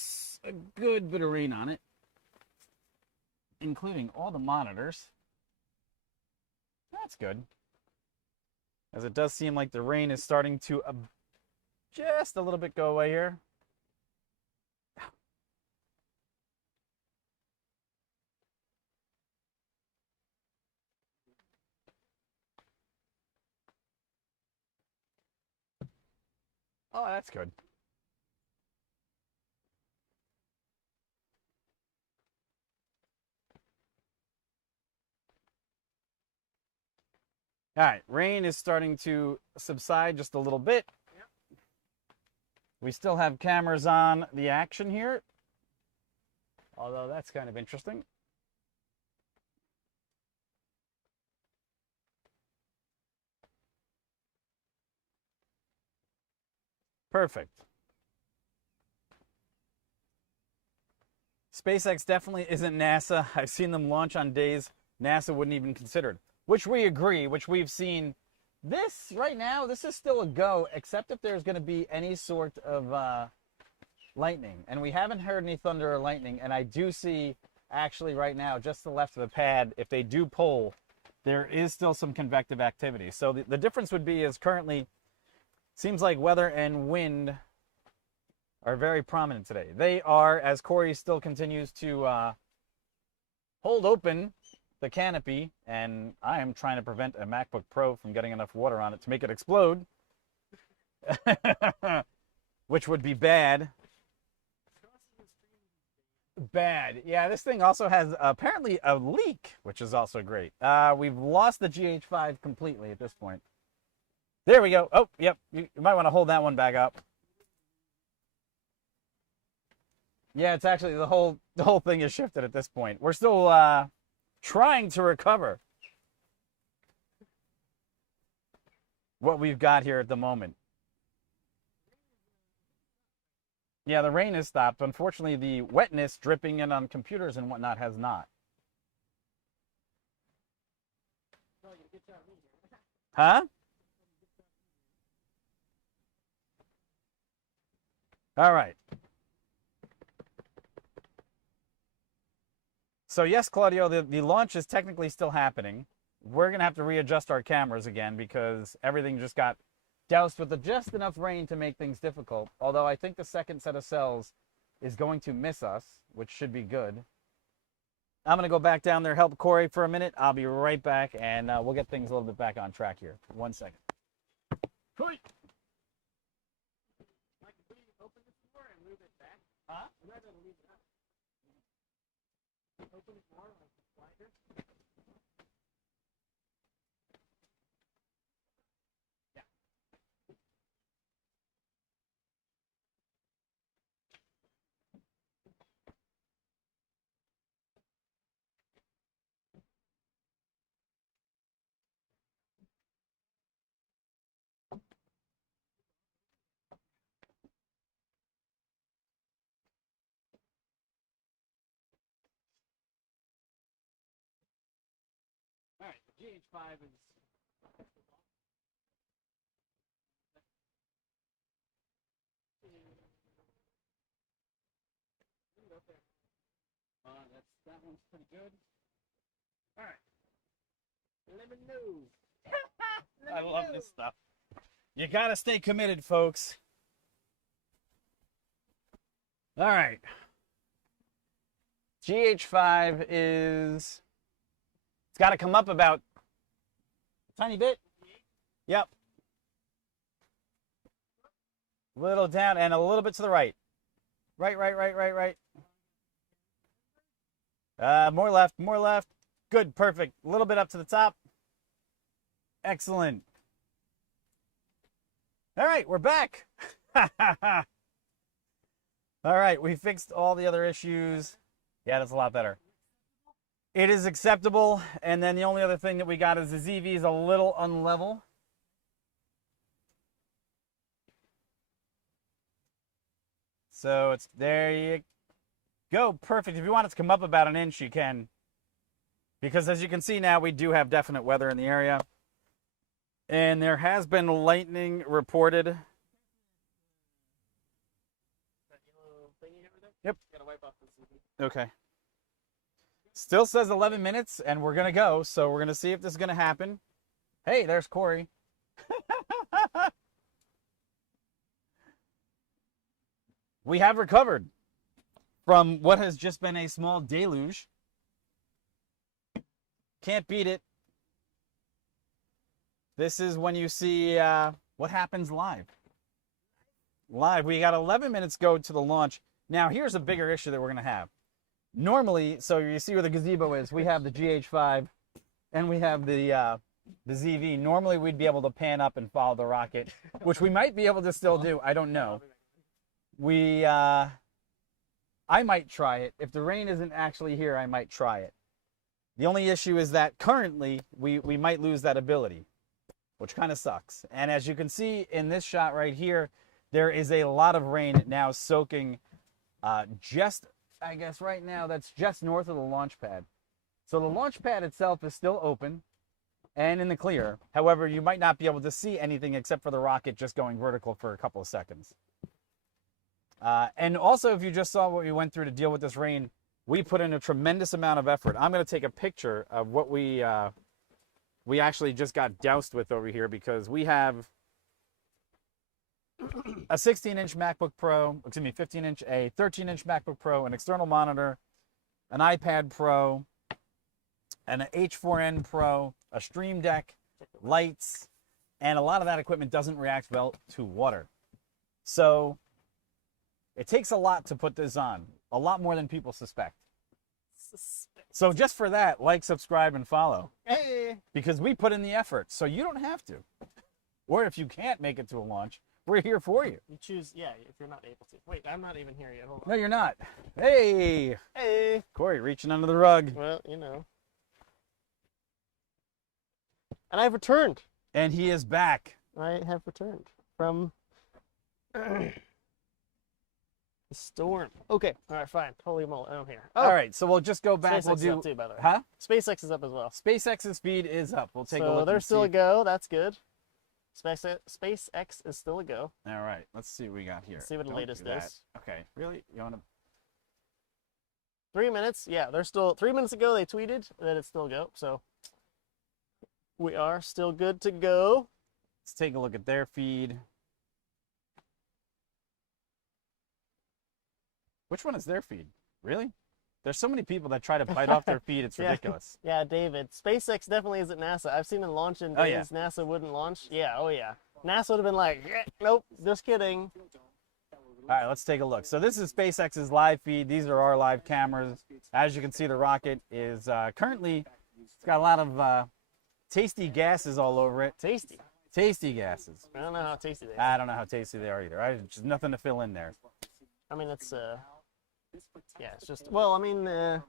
a good bit of rain on it, including all the monitors. That's good. As it does seem like the rain is starting to just a little bit go away here. Oh, that's good. All right, rain is starting to subside just a little bit. Yep. We still have cameras on the action here, although that's kind of interesting. Perfect. SpaceX definitely isn't NASA. I've seen them launch on days NASA wouldn't even consider it, which we agree, which we've seen. This, right now, this is still a go, except if there's going to be any sort of lightning. And we haven't heard any thunder or lightning, and I do see, actually right now, just to the left of the pad, if they do pull, there is still some convective activity. So the difference would be is currently, seems like weather and wind are very prominent today. They are, as Corey still continues to hold open the canopy, and I am trying to prevent a MacBook Pro from getting enough water on it to make it explode, which would be bad. Bad. Yeah, this thing also has apparently a leak, which is also great. We've lost the GH5 completely at this point. There we go. Oh, yep. You might want to hold that one back up. Yeah, it's actually the whole thing is shifted at this point. We're still trying to recover what we've got here at the moment. Yeah, the rain has stopped. Unfortunately, the wetness dripping in on computers and whatnot has not. Huh? All right. So yes, Claudio, the launch is technically still happening. We're going to have to readjust our cameras again because everything just got doused with just enough rain to make things difficult. Although I think the second set of cells is going to miss us, which should be good. I'm going to go back down there, help Corey for a minute. I'll be right back, and we'll get things a little bit back on track here. 1 second. Corey! Huh? Open it more like the slider. Yeah. All right, the GH5 is. That one's pretty good. All right. Let me know. I love this stuff. You gotta stay committed, folks. All right. GH5 is. It's got to come up about a tiny bit. Yep. A little down and a little bit to the right. Right. More left, more left. Good, perfect. A little bit up to the top. Excellent. All right, we're back. All right, we fixed all the other issues. Yeah, that's a lot better. It is acceptable, and then the only other thing that we got is the ZV is a little unlevel. So it's there you go. Perfect. If you want it to come up about an inch, you can. Because as you can see now, we do have definite weather in the area. And there has been lightning reported. Yep. Okay. Still says 11 minutes, and we're going to go. So we're going to see if this is going to happen. Hey, there's Corey. We have recovered from what has just been a small deluge. Can't beat it. This is when you see what happens live. Live. We got 11 minutes go to the launch. Now, here's a bigger issue that we're going to have. Normally, so you see where the gazebo is, we have the GH5 and we have the ZV. Normally, we'd be able to pan up and follow the rocket, which we might be able to still do. I don't know. I might try it. If the rain isn't actually here, I might try it. The only issue is that currently we might lose that ability, which kind of sucks. And as you can see in this shot right here, there is a lot of rain now soaking just, I guess right now, that's just north of the launch pad. So the launch pad itself is still open and in the clear. However, you might not be able to see anything except for the rocket just going vertical for a couple of seconds. And also, if you just saw what we went through to deal with this rain, we put in a tremendous amount of effort. I'm going to take a picture of what we actually just got doused with over here, because we have a 16-inch MacBook Pro, excuse me, 15-inch, a 13-inch MacBook Pro, an external monitor, an iPad Pro, an H4n Pro, a Stream Deck, lights, and a lot of that equipment doesn't react well to water. So it takes a lot to put this on, a lot more than people suspect. So just for that, like, subscribe, and follow. Hey! Because we put in the effort, so you don't have to. Or if you can't make it to a launch, we're here for you. You choose, yeah, if you're not able to. Wait, I'm not even here yet. Hold on. No, you're not. Hey! Hey! Corey reaching under the rug. Well, you know. And I've returned. And he is back. I have returned from the storm. Okay, all right, fine. Holy moly, I'm here. Oh, All right, so we'll just go back. SpaceX We'll is do. up too, by the way. Huh? SpaceX is up as well. SpaceX's feed is up. We'll take a So look. they're and still see. a go. That's good. SpaceX is still a go. All right, let's see what we got here. Let's see what the Don't latest do that. is. Okay, really? You want to? 3 minutes. Yeah, they're still 3 minutes ago. They tweeted that it's still a go. So we are still good to go. Let's take a look at their feed. Which one is their feed? Really? There's so many people that try to bite off their feed. It's Yeah. ridiculous. Yeah, David. SpaceX definitely isn't NASA. I've seen it launch in Oh, yeah. days NASA wouldn't launch. Yeah, oh yeah. NASA would have been like, nope, just kidding. All right, let's take a look. So this is SpaceX's live feed. These are our live cameras. As you can see, the rocket is currently, it's got a lot of tasty gases all over it. Tasty. Tasty gases. I don't know how tasty they are. I don't know how tasty they are either. Just nothing to fill in there. I mean, it's yeah, it's just, well, I mean,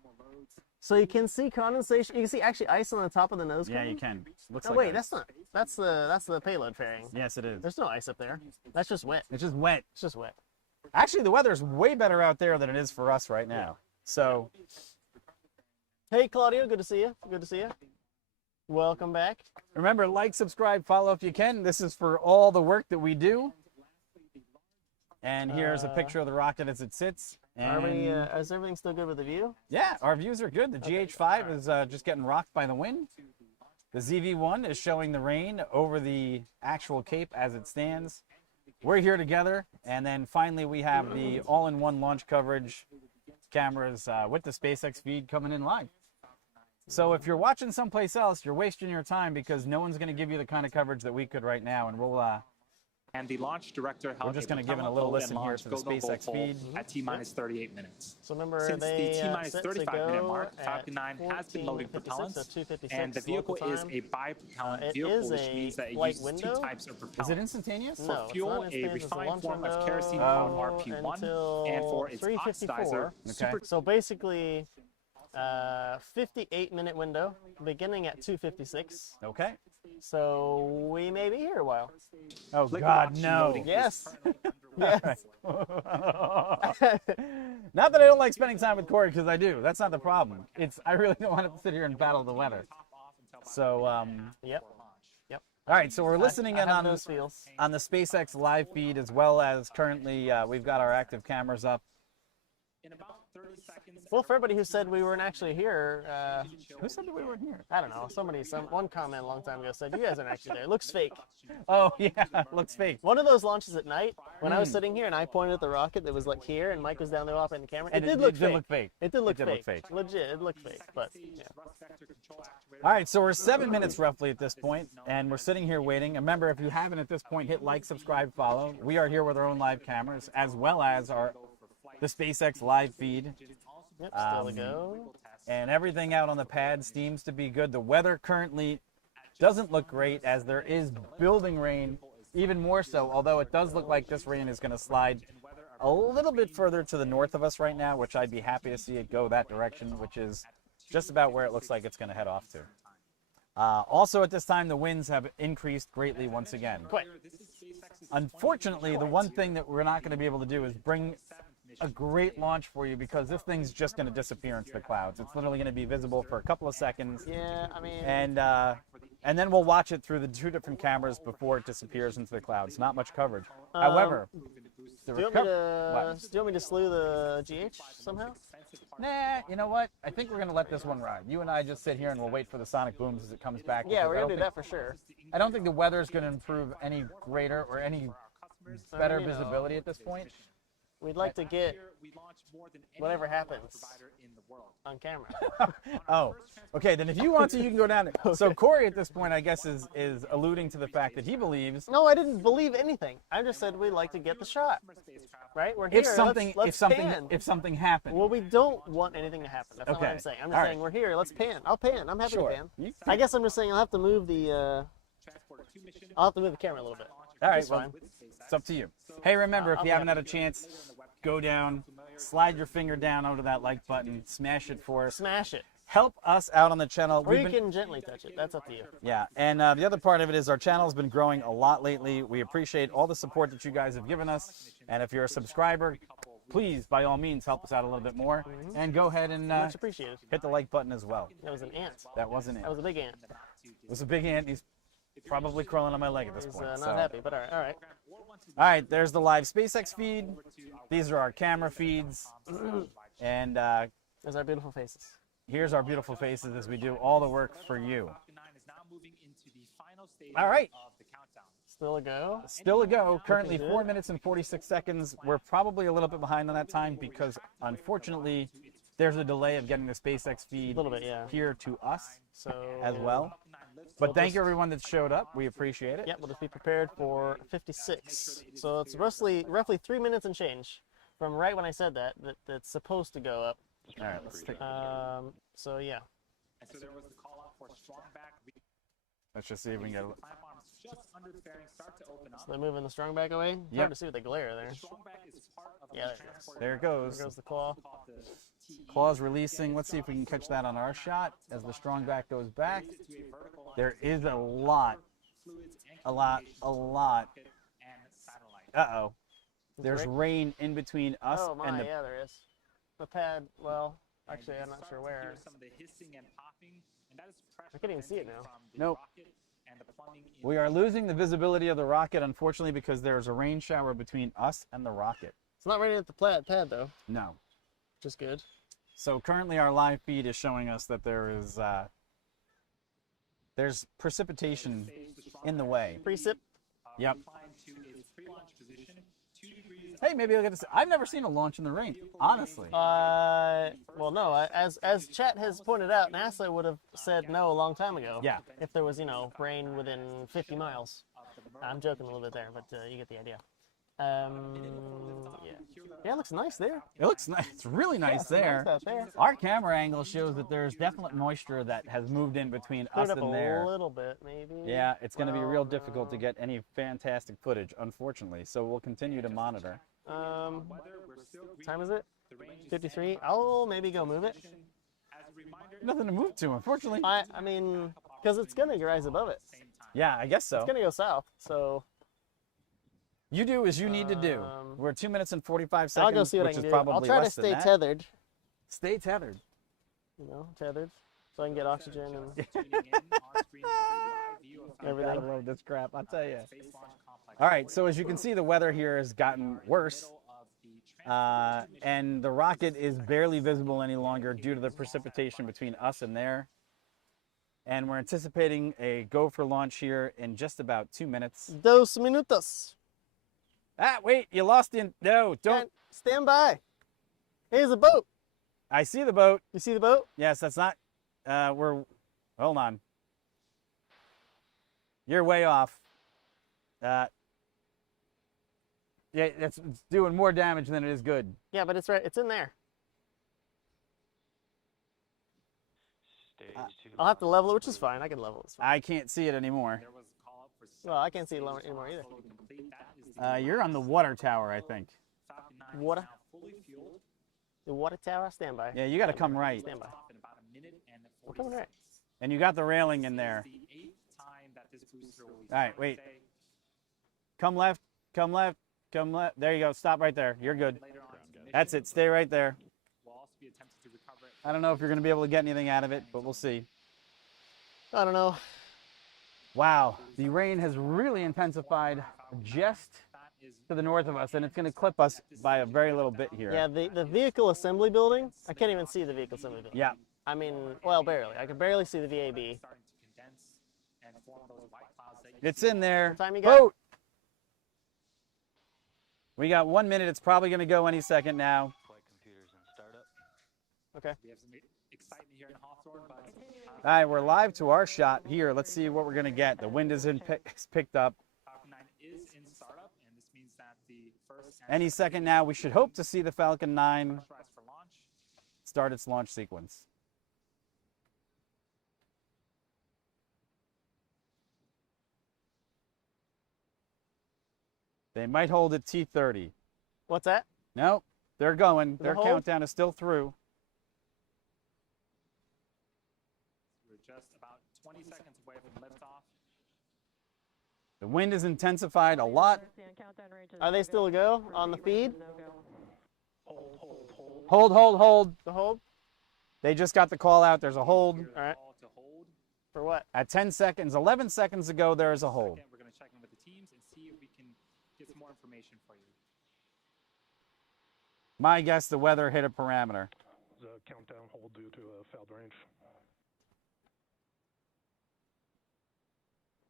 so you can see condensation. You can see actually ice on the top of the nose Yeah, cone. you can. Looks Oh like wait, ice. that's the payload fairing. Yes, it is. There's no ice up there. That's just wet. It's just wet. It's just wet. Actually, the weather's way better out there than it is for us right now. So, Hey Claudio, good to see you. Good to see you. Welcome back. remember, like, subscribe, follow if you can. This is for all the work that we do. And here's a picture of the rocket as it sits. Are And we? Is everything still good with the view? yeah, our views are good. The GH5 is just getting rocked by the wind. The ZV-1 is showing the rain over the actual cape as it stands. We're here together. And then finally, we have the all-in-one launch coverage cameras with the SpaceX feed coming in live. So if you're watching someplace else, you're wasting your time, because no one's going to give you the kind of coverage that we could right now. And And the launch director held we're just going to give it a little listen here to the SpaceX feed. at T-minus 38 minutes. So remember, Since they the T-minus set to 35-minute go mark, at Falcon 9 has been loading 14:56, propellants, so 2:56 and the vehicle local is time. a bi-propellant It vehicle, is which a means that it flight uses window. two types of propellant. Is it instantaneous? No, it's fuel, not a instantaneous, it's refined launch form of window kerosene called RP1, until and for its 3:54. oxidizer, super So basically, 58-minute window, beginning at 2:56. Okay. So we may be here a while. Oh, Liquid God, oxygen no. loading is Yes. currently Yes. Not that I don't like spending time with Corey, because I do. That's not the problem. It's I really don't want to sit here and battle the weather. So, Yep. Yep. all right. So we're listening I in have on those feels. the SpaceX live feed, as well as currently we've got our active cameras up. in about 30 seconds. Well, for everybody who said we weren't actually here, Who said that we weren't here? I don't know. One comment a long time ago said you guys aren't actually there. It looks fake. Oh yeah, looks fake. One of those launches at night when I was sitting here and I pointed at the rocket that was like here and Mike was down there operating the camera. It And did look fake. look fake. It did look did look fake. Legit, it looked fake. But yeah. All right, so we're 7 minutes roughly at this point, and we're sitting here waiting. Remember, if you haven't at this point, hit like, subscribe, follow. We are here with our own live cameras, as well as the SpaceX live feed. Yep, still a go. And everything out on the pad seems to be good. The weather currently doesn't look great, as there is building rain, even more so, although it does look like this rain is going to slide a little bit further to the north of us right now, which I'd be happy to see it go that direction, which is just about where it looks like it's going to head off to. Also at this time, the winds have increased greatly once again. Quite. Unfortunately, the one thing that we're not going to be able to do is bring a great launch for you because this thing's just going to disappear into the clouds. It's literally going to be visible for a couple of seconds, Yeah, I mean, and then we'll watch it through the 2 different cameras before it disappears into the clouds. Not much coverage. However, the do you want me to slew the GH somehow? Nah, you know what? I think we're going to let this one ride. You and I just sit here and we'll wait for the sonic booms as it comes back. Yeah, because we're I gonna don't do think- that for sure. I don't think the weather's going to improve any greater or any better you know. visibility at this point. We'd like to get whatever happens on camera. Oh, okay. Then if you want to, you can go down there. So Corey at this point, I guess, is alluding to the fact that he believes No, I didn't believe anything. I just said we'd like to get the shot. Right? We're here. if something pan. if something happened. Well, we don't want anything to happen. That's not what Okay. I'm saying. I'm just All saying right. we're here. Let's pan. I'll pan. I'm happy Sure. to pan. You- I guess I'm just saying I'll have to move the. I'll have to move the camera a little bit. All right, That's well, fine. it's up to you. Hey, remember, if I'll you be haven't had happy. a chance, go down, slide your finger down over that like button, smash it for us. Smash it. Help us out on the channel. Or We've you been- can gently touch it. That's up to you. Yeah, and the other part of it is our channel has been growing a lot lately. We appreciate all the support that you guys have given us. And if you're a subscriber, please, by all means, help us out a little bit more. And go ahead and Much appreciated. hit the like button as well. That was an ant. That wasn't it. That was a big ant. It was a big ant. He's probably crawling on my leg at this He's point. not so. happy, but all right. All right. All right, there's the live SpaceX feed. These are our camera feeds. And There's our beautiful faces. here's our beautiful faces as we do all the work for you. All right. Still a go. Still a go. Currently good. 4 minutes and 46 seconds. We're probably a little bit behind on that time because, unfortunately, there's a delay of getting the SpaceX feed A little bit, yeah. here to us So as well. But thank you everyone that showed up. We appreciate it. Yep, we'll just be prepared for 56. So it's roughly 3 minutes and change from right when I said that's supposed to go up. All right, let's take, So yeah. let's just see if we can get. So they're moving the strong back away. It's Yep. hard to see with the glare there. Yeah, there it goes. There it goes. There goes the claw. Claws releasing. Let's see if we can catch that on our shot as the strong back goes back. There is a lot. Uh-oh. There's rain in between us Oh my, and the. yeah, there is. The pad, well, actually, I'm not sure where. I can't even see it now. Nope. We are losing the visibility of the rocket, unfortunately, because there's a rain shower between us and the rocket. It's not raining at the pad though, No. which is good. So currently our live feed is showing us that there's precipitation in the way. Precip. Yep. Hey, maybe I'll get this. I've never seen a launch in the rain, honestly. Well, no. As chat has pointed out, NASA would have said no a long time ago. Yeah. If there was, rain within 50 miles. I'm joking a little bit there, but you get the idea. Yeah. Yeah, it looks nice there. It looks nice. It's really nice there. Nice out there. Our camera angle shows that there's definite moisture that has moved in between Cleared us up and a there. little bit, maybe. Yeah, it's going to be real difficult to no. get any fantastic footage, unfortunately. So we'll continue to monitor. What time is it? 53. I'll maybe go move it. Nothing to move to, unfortunately. I mean, because it's gonna rise above it. Yeah, I guess so. It's gonna go south. So You do as you need to do. We're 2 minutes and 45 seconds, I'll go see what I which can is do. I'll probably try to less than stay that. tethered. Stay tethered. Tethered, so I can get oxygen and Gotta everything. love this crap, I'll tell you. All right, so as you can see, the weather here has gotten worse. And the rocket is barely visible any longer due to the precipitation between us and there. And we're anticipating a go for launch here in just about 2 minutes. 2 minutos. Ah, wait, you lost the, no, don't. Stand by. Here's a boat. I see the boat. You see the boat? Yes, that's not, hold on. You're way off. Yeah, it's doing more damage than it is good. Yeah, but it's right. It's in there. I'll have to level it, which is fine. I can level it. It's fine. I can't see it anymore. Well, I can't see it anymore either. You're on the water tower, I think. Water. The water tower. Stand by. Yeah, you got to come right. Stand by. We're coming right. And you got the railing in there. All right, wait. Come left. come left, come left. There you go. Stop right there. You're good. Later on, this That's it. Stay right there. will also be attempting to recover it. I don't know if you're going to be able to get anything out of it, but we'll see. I don't know. Wow, the rain has really intensified just That is to the north of us, and it's going to clip us by a very little bit here. Yeah, the vehicle assembly building, I can't even see the vehicle assembly building. Yeah. I mean, well, barely. I can barely see the VAB. starting to condense and form those white clouds that you It's in there. What time you got? Boat. We got 1 minute. It's probably going to go any second now. Flight computers and startup. Okay. We have some excitement here in Hawthorne, but All right, we're live to our shot here. Let's see what we're going to get. The wind is picked up. Falcon 9 is in startup, and this means that the first and Any second now, we should hope to see the Falcon 9 pressurized for launch. start its launch sequence. They might hold at T30. What's that? Nope, they're going. it Their hold? countdown is still through. We're just about 20 seconds away from liftoff. The wind has intensified a lot. Are they still a go on the feed? Hold, hold, hold. The hold? They just got the call out. There's a hold. All right. Call to hold. For what? At 10 seconds, 11 seconds ago, there is a hold. Again, we're going to check in with the teams and see if we can get some more information for you. My guess, the weather hit a parameter. The countdown hold due to a failed range.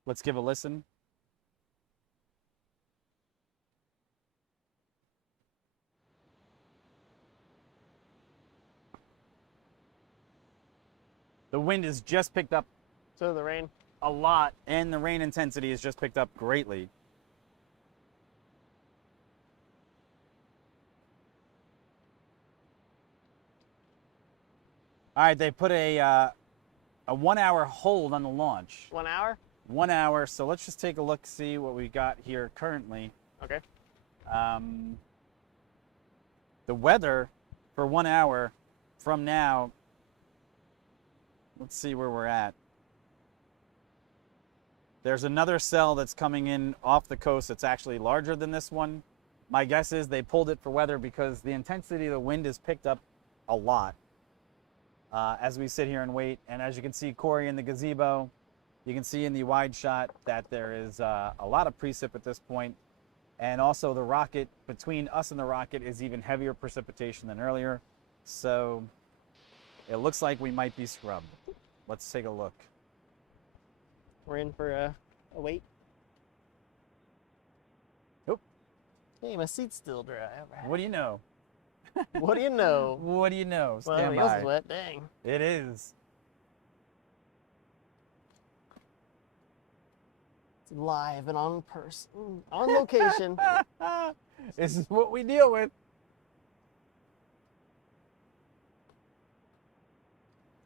Let's give a listen. The wind has just picked up So the rain. a lot, and the rain intensity has just picked up greatly. All right, they put a 1 hour hold on the launch. 1 hour? 1 hour. So let's just take a look, see what we got here currently. Okay. The weather for 1 hour from now. Let's see where we're at. There's another cell that's coming in off the coast that's actually larger than this one. My guess is they pulled it for weather because the intensity of the wind has picked up a lot as we sit here and wait. And as you can see, Corey, in the gazebo, you can see in the wide shot that there is a lot of precip at this point. And also the rocket, between us and the rocket, is even heavier precipitation than earlier. So it looks like we might be scrubbed. Let's take a look. We're in for a wait. Oop. Hey, my seat's still dry. What do you know? What do you know? What do you know? Well, Stand yours by. is wet. Dang. It is. It's live and on person, on location. This is what we deal with.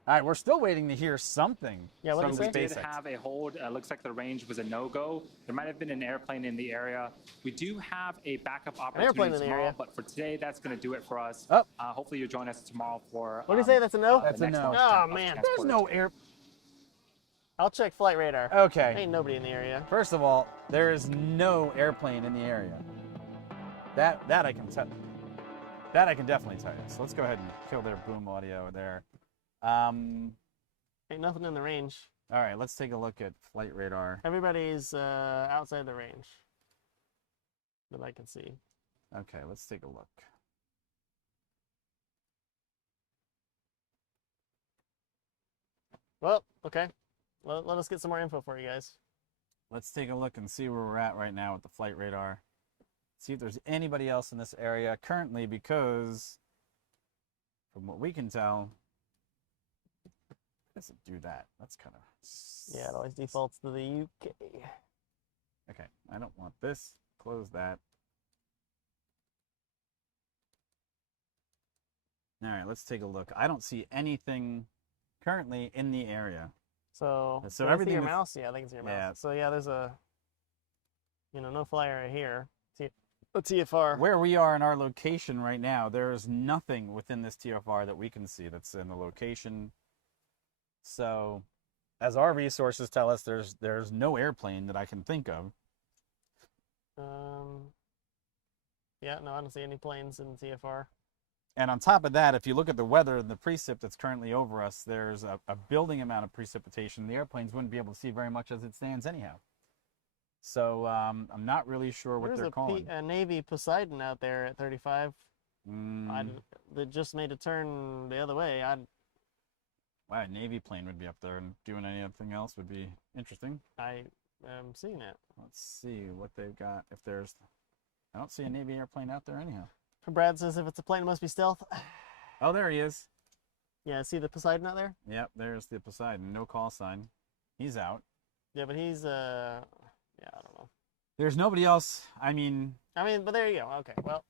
All right, we're still waiting to hear something. Yeah, what from did We you say? did SpaceX. have a hold. Looks like the range was a no-go. There might have been an airplane in the area. We do have a backup airplane opportunity in the tomorrow, area. but for today, that's going to do it for us. Oh. Hopefully, you'll join us tomorrow for. What do you say? That's a no? That's the a next no. launch Oh, of man. There's Transporter. no air. I'll check flight radar. Okay. Ain't nobody in the area. First of all, there is no airplane in the area. That I can tell. That I can definitely tell you. So let's go ahead and kill their boom audio there. Ain't nothing in the range. All right, let's take a look at flight radar. Everybody's outside the range that I can see. Okay, let's take a look. Well, okay. Let us get some more info for you guys. Let's take a look and see where we're at right now with the flight radar. See if there's anybody else in this area currently, because from what we can tell, it doesn't do that. That's kind of... Yeah, it always defaults to the UK. Okay, I don't want this. Close that. All right, let's take a look. I don't see anything currently in the area. So, So can I see everything your is- mouse? Yeah, I think it's your mouse. Yeah. So yeah, there's a, no flyer right here. A TFR. Where we are in our location right now, there is nothing within this TFR that we can see that's in the location. So, as our resources tell us, there's no airplane that I can think of. Yeah, no, I don't see any planes in CFR. And on top of that, if you look at the weather and the precip that's currently over us, there's a building amount of precipitation. The airplanes wouldn't be able to see very much as it stands anyhow. So I'm not really sure what There's they're calling. a Navy Poseidon out there at 35. Mm, That just made a turn the other way. wow, a Navy plane would be up there, and doing anything else would be interesting. I am seeing it. Let's see what they've got. If there's, I don't see a Navy airplane out there anyhow. Brad says if it's a plane, it must be stealth. Oh, there he is. Yeah, see the Poseidon out there? Yep, there's the Poseidon. No call sign. He's out. Yeah, but he's yeah, I don't know. There's nobody else. I mean, but there you go. Okay, well,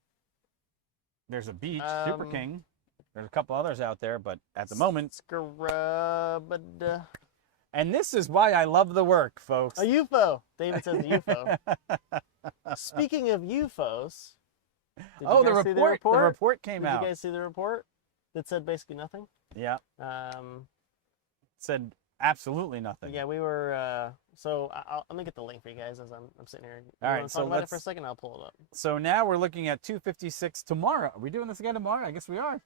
there's a beach, Super King. There's a couple others out there, but at the moment. And this is why I love the work, folks. A UFO. David says a UFO. Speaking of UFOs. Oh, the report. The report came out. Did you guys see the report that said basically nothing? Yeah. Said absolutely nothing. Yeah, we were. So let me get the link for you guys as I'm sitting here. All right, so talk about it for a second. I'll pull it up. So now we're looking at 2:56 tomorrow. Are we doing this again tomorrow? I guess we are.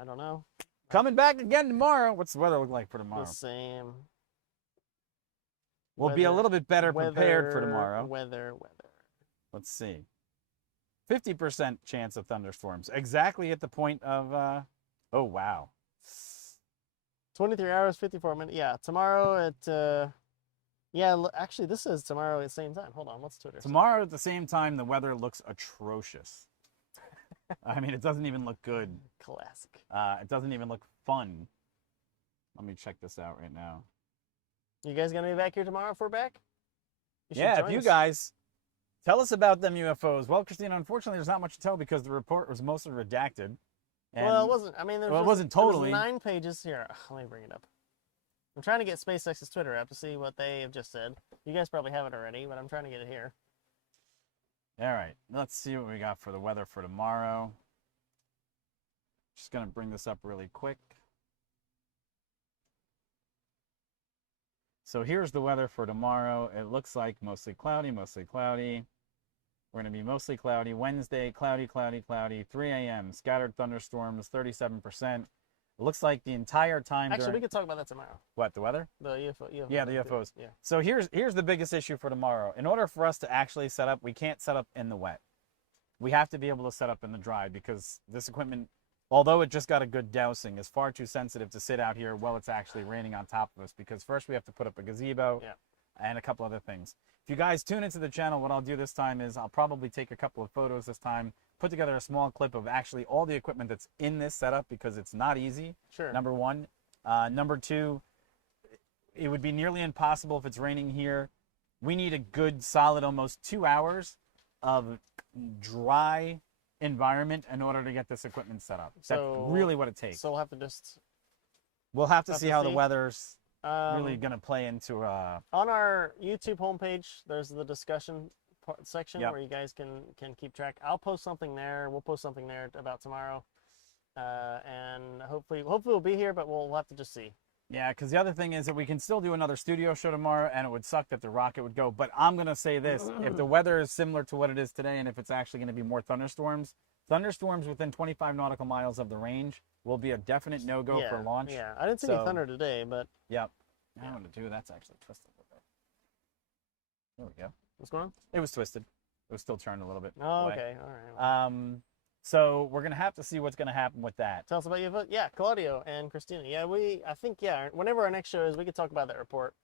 I don't know. Coming back again tomorrow. What's the weather look like for tomorrow? The same. We'll be a little bit better prepared for tomorrow. Weather. Let's see. 50% chance of thunderstorms. Exactly at the point of. Oh wow. 23 hours, 54 minutes. Yeah, tomorrow at. Yeah, actually, this is tomorrow at the same time. Hold on, what's Twitter? Tomorrow at the same time, the weather looks atrocious. I mean, it doesn't even look good. Classic. It doesn't even look fun. Let me check this out right now. You guys gonna be back here tomorrow if we're back? Yeah, if you guys tell us about them UFOs. Well, Christina, unfortunately, there's not much to tell because the report was mostly redacted. Well, it wasn't. I mean, it wasn't totally. There was 9 pages here. Let me bring it up. I'm trying to get SpaceX's Twitter app to see what they have just said. You guys probably have it already, but I'm trying to get it here. All right, let's see what we got for the weather for tomorrow. Just gonna bring this up really quick. So here's the weather for tomorrow. It looks like mostly cloudy, mostly cloudy. We're going to be mostly cloudy. Wednesday, cloudy, cloudy, cloudy. 3 a.m., scattered thunderstorms, 37%. It looks like the entire time. Actually, we could talk about that tomorrow. What, the weather? The UFO. Yeah, the UFOs. Yeah. So here's the biggest issue for tomorrow. In order for us to actually set up, we can't set up in the wet. We have to be able to set up in the dry because this equipment, although it just got a good dousing, is far too sensitive to sit out here while it's actually raining on top of us because first we have to put up a gazebo and a couple other things. If you guys tune into the channel, what I'll do this time is I'll probably take a couple of photos this time, put together a small clip of actually all the equipment that's in this setup because it's not easy, Sure. number one. Number two, it would be nearly impossible if it's raining here. We need a good, solid, almost 2 hours of dry environment in order to get this equipment set up. That's really what it takes. So we'll have to just... We'll have to see how the weather's really going to play into... On our YouTube homepage, there's the discussion section where you guys can keep track. I'll post something there. We'll post something there about tomorrow. And hopefully we'll be here, but we'll have to just see. Yeah, because the other thing is that we can still do another studio show tomorrow, and it would suck that the rocket would go. But I'm going to say this. If the weather is similar to what it is today, and if it's actually going to be more thunderstorms within 25 nautical miles of the range will be a definite no-go for launch. Yeah, I didn't see any thunder today, but... Yep. I want to do that's actually twisted a little bit. There we go. What's going on? It was twisted. It was still turned a little bit. Oh, away. okay. All right. So we're going to have to see what's going to happen with that. Tell us about you. Yeah, Claudio and Christina. Yeah, I think, whenever our next show is, we could talk about that report.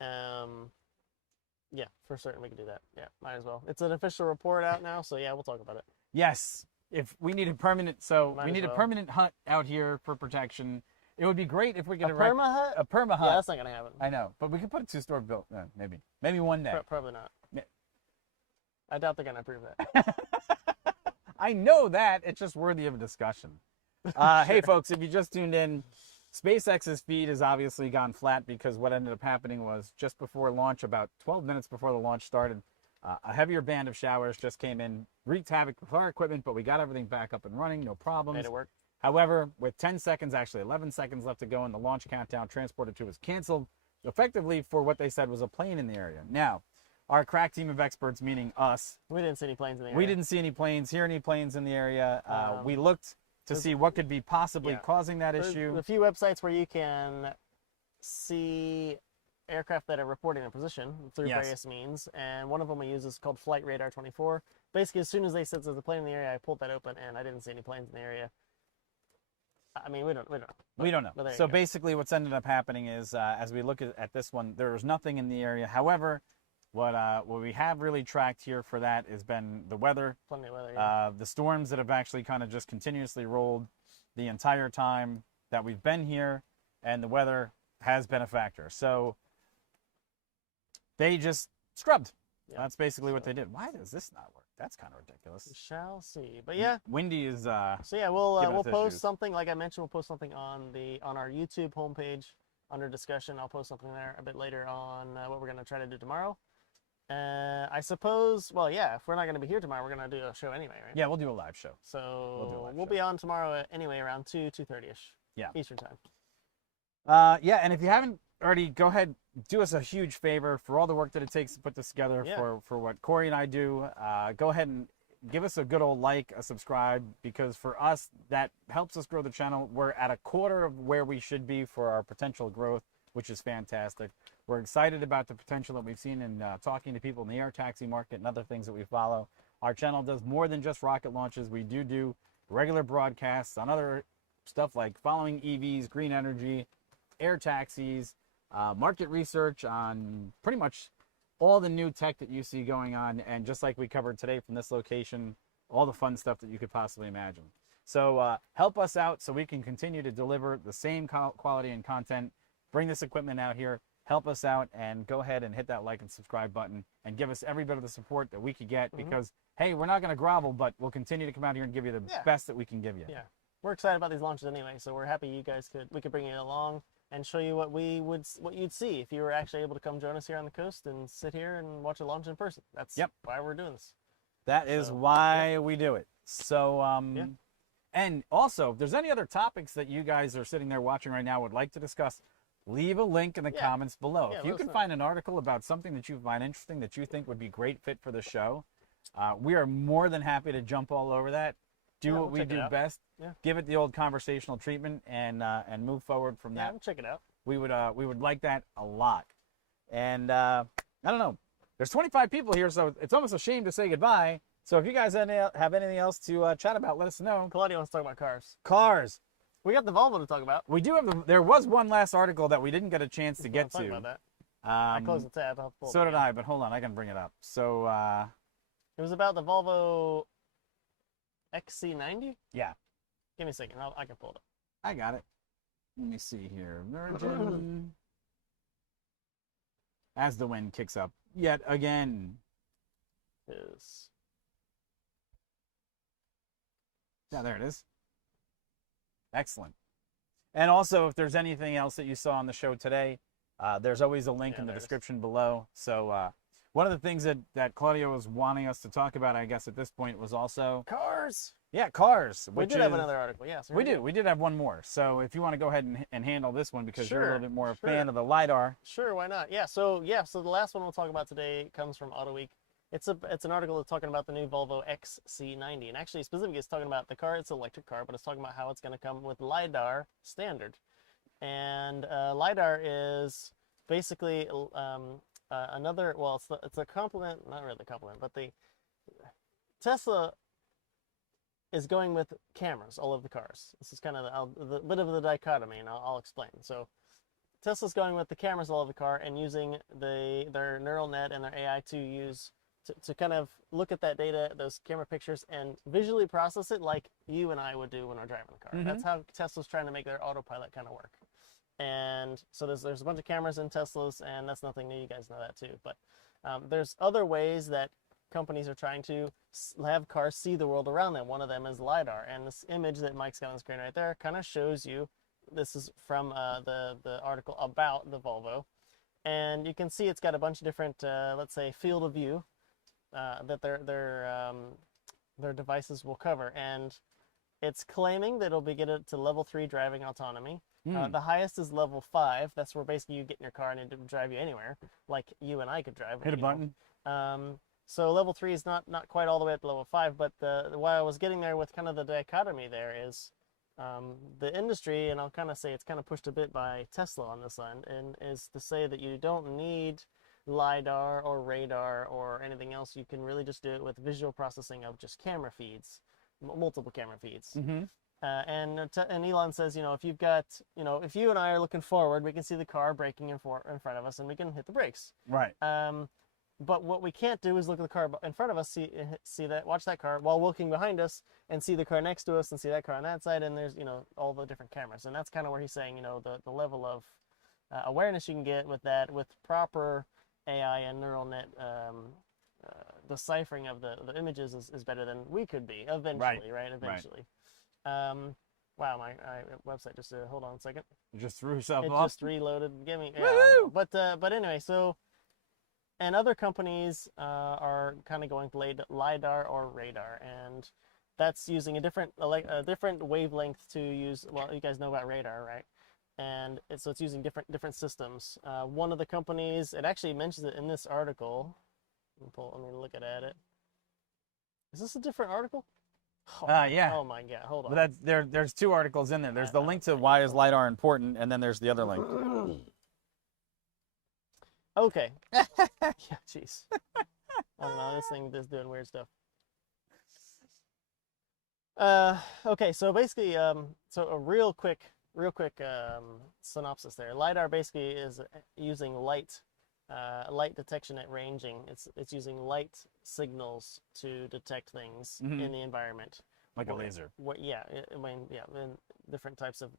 Yeah, for certain we could do that. Yeah, might as well. It's an official report out now, so yeah, we'll talk about it. Yes. If we need a permanent, a permanent hut out here for protection. It would be great if we could erect perma hut. A perma hut. Yeah, that's not going to happen. I know, but we could put a 2-story built, maybe one day. Probably not. Yeah. I doubt they're going to approve that. I know that. It's just worthy of a discussion. Sure. Hey, folks, if you just tuned in, SpaceX's feed has obviously gone flat because what ended up happening was just before launch, about 12 minutes before the launch started, a heavier band of showers just came in, wreaked havoc with our equipment, but we got everything back up and running, no problems. Made it work. However, with 10 seconds, actually 11 seconds left to go in the launch countdown, Transporter 2 was canceled, effectively for what they said was a plane in the area. Now, our crack team of experts, meaning us, We didn't see any planes in the area. we didn't see any planes, hear any planes in the area. We looked to see what could be possibly causing that There's issue. a few websites where you can see aircraft that are reporting their position through Yes. various means, and one of them we use is called Flight Radar 24. Basically, as soon as they said there's a plane in the area, I pulled that open, and I didn't see any planes in the area. I mean, we don't know. We don't know. But there you So go. basically what's ended up happening is, as we look at this one, there was nothing in the area. However, what we have really tracked here for that has been the weather, Plenty of weather. Yeah. the storms that have actually kind of just continuously rolled the entire time that we've been here, and the weather has been a factor. So they just scrubbed. Yeah. That's basically what So- they did. Why does this not work? That's kind of We ridiculous. shall see. But yeah, Windy is so yeah, we'll giving we'll us post issues. something. Like I mentioned, we'll post something on our YouTube homepage under discussion. I'll post something there a bit later on what we're gonna try to do tomorrow. I suppose. Well, yeah, if we're not gonna be here tomorrow, we're gonna do a show anyway, right? yeah, we'll do a live show. So do a live we'll show. be on tomorrow anyway, around 2:30ish. Yeah. Eastern time. Yeah, and if you haven't already, go ahead, do us a huge favor for all the work that it takes to put this together. Yeah. For what Corey and I do. Go ahead and give us a good old like, a subscribe, because for us that helps us grow the channel. We're at a quarter of where we should be for our potential growth, which is fantastic. We're excited about the potential that we've seen in talking to people in the air taxi market and other things that we follow. Our channel does more than just rocket launches. We do regular broadcasts on other stuff like following EVs, green energy, air taxis, market research on pretty much all the new tech that you see going on, and just like we covered today from this location, all the fun stuff that you could possibly imagine. So help us out so we can continue to deliver the same quality and content, bring this equipment out here, help us out, and go ahead and hit that like and subscribe button and give us every bit of the support that we could get, because, hey, we're not going to grovel, but we'll continue to come out here and give you the Yeah. best that we can give you. Yeah. We're excited about these launches anyway, so we're happy we could bring you along and show you what you'd see if you were actually able to come join us here on the coast and sit here and watch a launch in person. That's why we're doing this. That is So, why we do it. So, Yeah. and also, if there's any other topics that you guys are sitting there watching right now would like to discuss, leave a link in the Yeah. comments below. Yeah, If you let us can know. find an article about something that you find interesting that you think would be great fit for the show, we are more than happy to jump all over that. Do Yeah, what we'll we check it do out. best. Yeah. Give it the old conversational treatment and move forward from Yeah, that. we'll check it out. We would like that a lot. And I don't know. There's 25 people here, so it's almost a shame to say goodbye. So if you guys have anything else to chat about, let us know. Claudia wants to talk about cars. Cars. We got the Volvo to talk about. We do have. There was one last article that we didn't get a chance to get Talk to. about that. I closed the tab. I'll have to pull it So did again. I, but hold on, I can bring it up. So It was about the Volvo XC90. yeah, Give me a second. I can pull it up. I got it. Let me see here. Virgin. As the wind kicks up yet again. Is Yeah, there it is. Excellent. And also, if there's anything else that you saw on the show today, there's always a link Yeah, in the there it is. description below. So one of the things that Claudio was wanting us to talk about, I guess at this point, was also cars. cars. We Which did have is- another article. Yes, We do. We did have one more. So if you want to go ahead and handle this one, because you're a Sure, little bit more a sure. fan of the Lidar. Sure, why not? So the last one we'll talk about today comes from AutoWeek. It's an article that's talking about the new Volvo XC90, and actually specifically it's talking about the car. It's an electric car, but it's talking about how it's going to come with Lidar standard. And Lidar is basically another. Well, it's a complement, not really a complement, but the Tesla is going with cameras all over the cars. This is kind of the bit of the dichotomy, and I'll explain. So Tesla's going with the cameras all over the car and using their neural net and their AI to kind of look at that data, those camera pictures, and visually process it like you and I would do when we're driving the car. Mhm. That's how Tesla's trying to make their autopilot kind of work. And so there's a bunch of cameras in Teslas, and that's nothing new. You guys know that too. But there's other ways that companies are trying to have cars see the world around them. One of them is LiDAR. And this image that Mike's got on the screen right there kind of shows you, this is from the article about the Volvo. And you can see it's got a bunch of different, let's say, field of view that their devices will cover. And it's claiming that it'll get it to level 3 driving autonomy. The highest is level 5. That's where basically you get in your car and it will drive you anywhere, like you and I could drive. Hit a you know. button. So level 3 is not quite all the way up to level 5, but why I was getting there with kind of the dichotomy there is the industry, and I'll kind of say it's kind of pushed a bit by Tesla on this end, and is to say that you don't need Lidar or radar or anything else. You can really just do it with visual processing of just camera feeds, multiple camera feeds. Mm-hmm. And Elon says, if you've got, if you and I are looking forward, we can see the car braking in front of us, and we can hit the brakes. Right. But what we can't do is look at the car in front of us, watch that car while looking behind us, and see the car next to us, and see that car on that side, and there's all the different cameras, and that's kind of where he's saying the level of awareness you can get with that, with proper AI and neural net deciphering of the images is better than we could be eventually, right? Eventually. Wow, my website just hold on a second. You just threw yourself It off. just reloaded. Give me. Woo-hoo! But anyway, so. And other companies are kind of going to Lidar or radar, and that's using a different wavelength to use. Well, you guys know about radar, right? And so it's using different systems. One of the companies, it actually mentions it in this article. Let me look at it. Is this a different article? Yeah. Oh my God! Hold on. But there's two articles in there. There's the link to why is LiDAR important, and then there's the other link. Okay. Yeah, jeez. I don't know. This thing is doing weird stuff. Okay, so basically, so a real quick synopsis there. Lidar basically is using light detection at ranging. It's using light signals to detect things in the environment. Like a laser. In different types of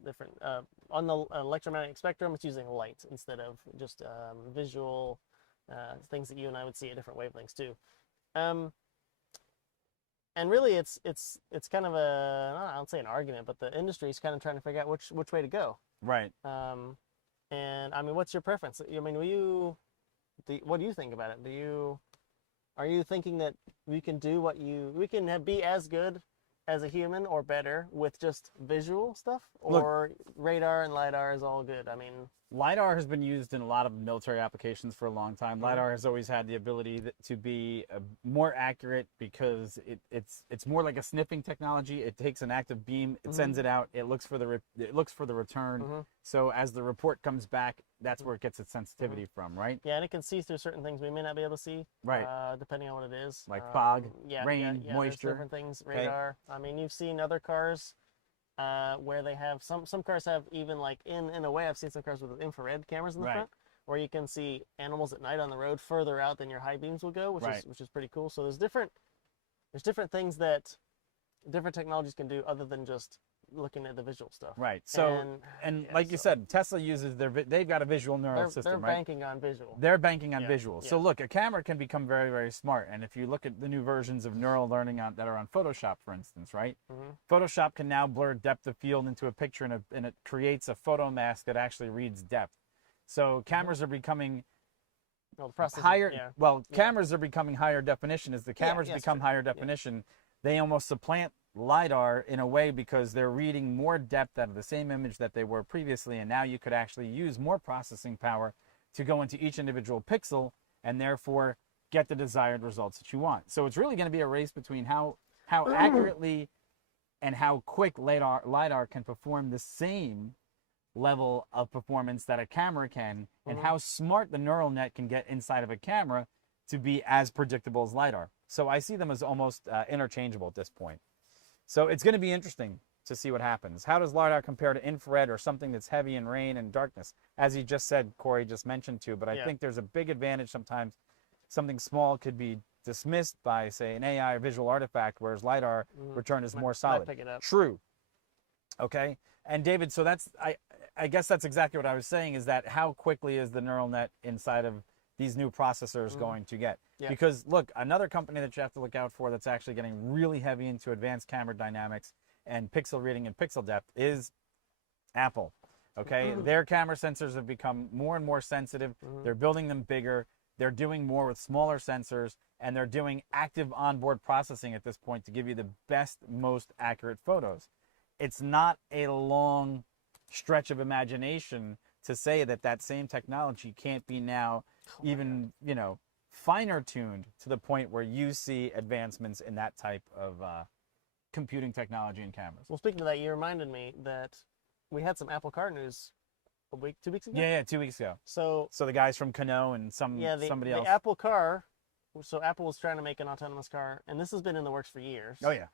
on the electromagnetic spectrum, it's using light instead of just visual things that you and I would see at different wavelengths too. And really, it's kind of I don't say an argument, but the industry is kind of trying to figure out which way to go. Right. And I mean, what's your preference? I mean, what do you think about it? Are you thinking that we can be as good as a human or better with just visual stuff, or radar and Lidar is all good? I mean, LiDAR has been used in a lot of military applications for a long time. LiDAR has always had the ability to be more accurate because it's more like a sniffing technology. It takes an active beam, it sends it out, it looks for the return. So as the report comes back, that's where it gets its sensitivity from, right? Yeah, and it can see through certain things we may not be able to see, right? Depending on what it is, like fog, rain, there's moisture, different things. Radar. Okay. I mean, you've seen other cars. Where they have some cars have even like in a way I've seen some cars with infrared cameras in the front, where you can see animals at night on the road further out than your high beams will go, which is pretty cool. So there's different things that different technologies can do other than just looking at the visual stuff. Right. So you said, Tesla uses they've got a visual neural system. They're right? banking on visual. They're banking on visual. So look, a camera can become very, very smart. And if you look at the new versions of neural learning that are on Photoshop, for instance, right? Photoshop can now blur depth of field into a picture, and it creates a photo mask that actually reads depth. So cameras are becoming higher. Cameras are becoming higher definition. As the cameras become higher definition, they almost supplant Lidar in a way because they're reading more depth out of the same image that they were previously, and now you could actually use more processing power to go into each individual pixel and therefore get the desired results that you want. So it's really going to be a race between how accurately and how quick Lidar can perform the same level of performance that a camera can, and how smart the neural net can get inside of a camera to be as predictable as Lidar. So I see them as almost interchangeable at this point. So it's going to be interesting to see what happens. How does LiDAR compare to infrared or something that's heavy in rain and darkness? As you just said, Corey just mentioned too, but I think there's a big advantage sometimes. Something small could be dismissed by, say, an AI or visual artifact, whereas LiDAR return is more solid. Pick it up. True. Okay. And David, so that's, I guess that's exactly what I was saying, is that how quickly is the neural net inside of these new processors going to get? Because look, another company that you have to look out for that's actually getting really heavy into advanced camera dynamics and pixel reading and pixel depth is Apple. Okay, their camera sensors have become more and more sensitive. They're building them bigger. They're doing more with smaller sensors, and they're doing active onboard processing at this point to give you the best, most accurate photos. It's not a long stretch of imagination to say that that same technology can't be now even, you know, finer tuned to the point where you see advancements in that type of computing technology and cameras. Well, speaking of that, you reminded me that we had some Apple Car news a week, 2 weeks ago. Yeah, 2 weeks ago. So the guys from Kano and somebody the else. Apple Car. So Apple was trying to make an autonomous car, and this has been in the works for years. Oh yeah.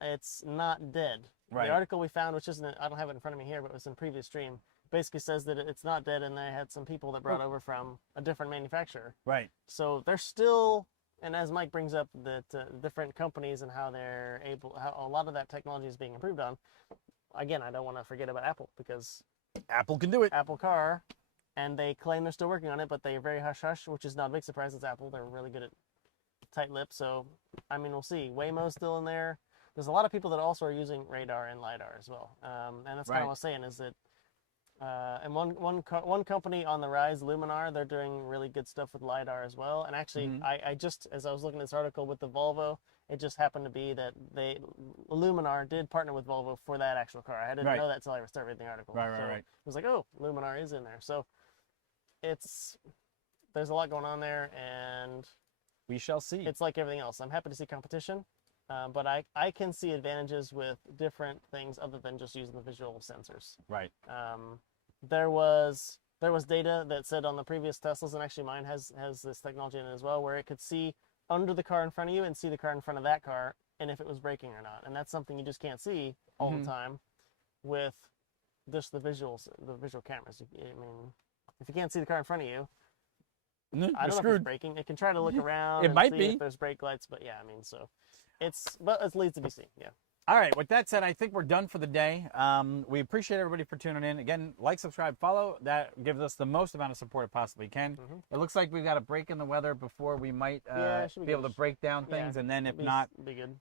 It's not dead. Right. The article we found, which isn't, I don't have it in front of me here, but it was in a previous stream, basically says that it's not dead, and they had some people that brought over from a different manufacturer. Right. So they're still, and as Mike brings up, that different companies and how they're able, how a lot of that technology is being improved on. Again, I don't want to forget about Apple, because Apple can do it. Apple Car, and they claim they're still working on it, but they're very hush-hush, which is not a big surprise. It's Apple. They're really good at tight-lipped. So, I mean, we'll see. Waymo's still in there. There's a lot of people that also are using radar and Lidar as well. And that's kind of what I was saying, is that and one company on the rise, Luminar, they're doing really good stuff with Lidar as well. And actually, I just, as I was looking at this article with the Volvo, it just happened to be that Luminar did partner with Volvo for that actual car. I didn't know that until I started reading the article. Right. It was like, oh, Luminar is in there. So there's a lot going on there, and We shall see. it's like everything else. I'm happy to see competition, but I can see advantages with different things other than just using the visual sensors. Right. There was data that said on the previous Teslas, and actually mine has this technology in it as well, where it could see under the car in front of you and see the car in front of that car, and if it was braking or not. And that's something you just can't see all the time with just the visual cameras. I mean, if you can't see the car in front of you, I don't know if it's braking. It can try to look around It and might see be. if there's brake lights, but yeah, I mean, so but it leads to be seen. Yeah. All right, with that said, I think we're done for the day. We appreciate everybody for tuning in. Again, like, subscribe, follow. That gives us the most amount of support it possibly can. It looks like we've got a break in the weather before we might be able to break down things, and then if not,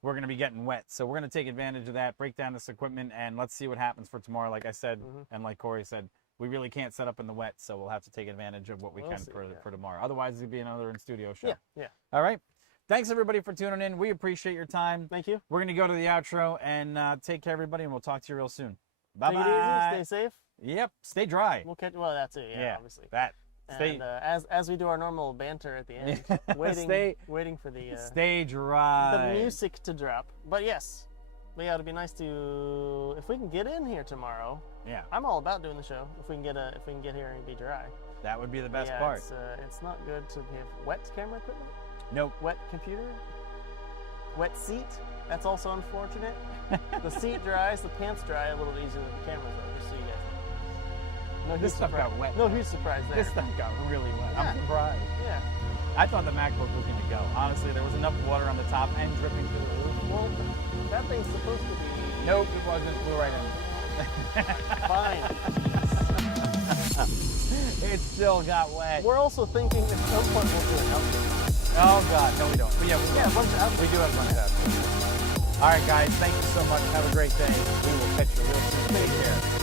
we're going to be getting wet. So we're going to take advantage of that, break down this equipment, and let's see what happens for tomorrow. Like I said, and like Corey said, we really can't set up in the wet, so we'll have to take advantage of what we can for tomorrow. Otherwise, it'll be another in-studio show. Yeah. All right. Thanks, everybody, for tuning in. We appreciate your time. Thank you. We're going to go to the outro and take care, everybody, and we'll talk to you real soon. Take it Bye-bye. easy. Stay safe. Yep. Stay dry. We'll catch. Well, that's it. Yeah, obviously. That. And as we do our normal banter at the end, waiting for the stay dry. the music to drop. But yes, it'd be nice to, if we can get in here tomorrow. Yeah. I'm all about doing the show. If we can get here and be dry. That would be the best yeah, part. It's not good to have wet camera equipment. Nope. Wet computer. Wet seat. That's also unfortunate. The seat dries, the pants dry a little easier than the cameras are, just so you guys know. This stuff got wet. No huge surprise there. This stuff got really wet. Yeah. I'm surprised. Yeah. I thought the MacBook was going to go. Honestly, there was enough water on the top and dripping through the roof. Well, that thing's supposed to be... Nope, it wasn't. Blew right in. Fine. It still got wet. We're also thinking at some point we'll do an outfit. Oh, God. No, we don't. But yeah, Yeah, a bunch of outfits. we do have a bunch of outfits. All right, guys. Thank you so much. Have a great day. We will catch you real soon. Take care.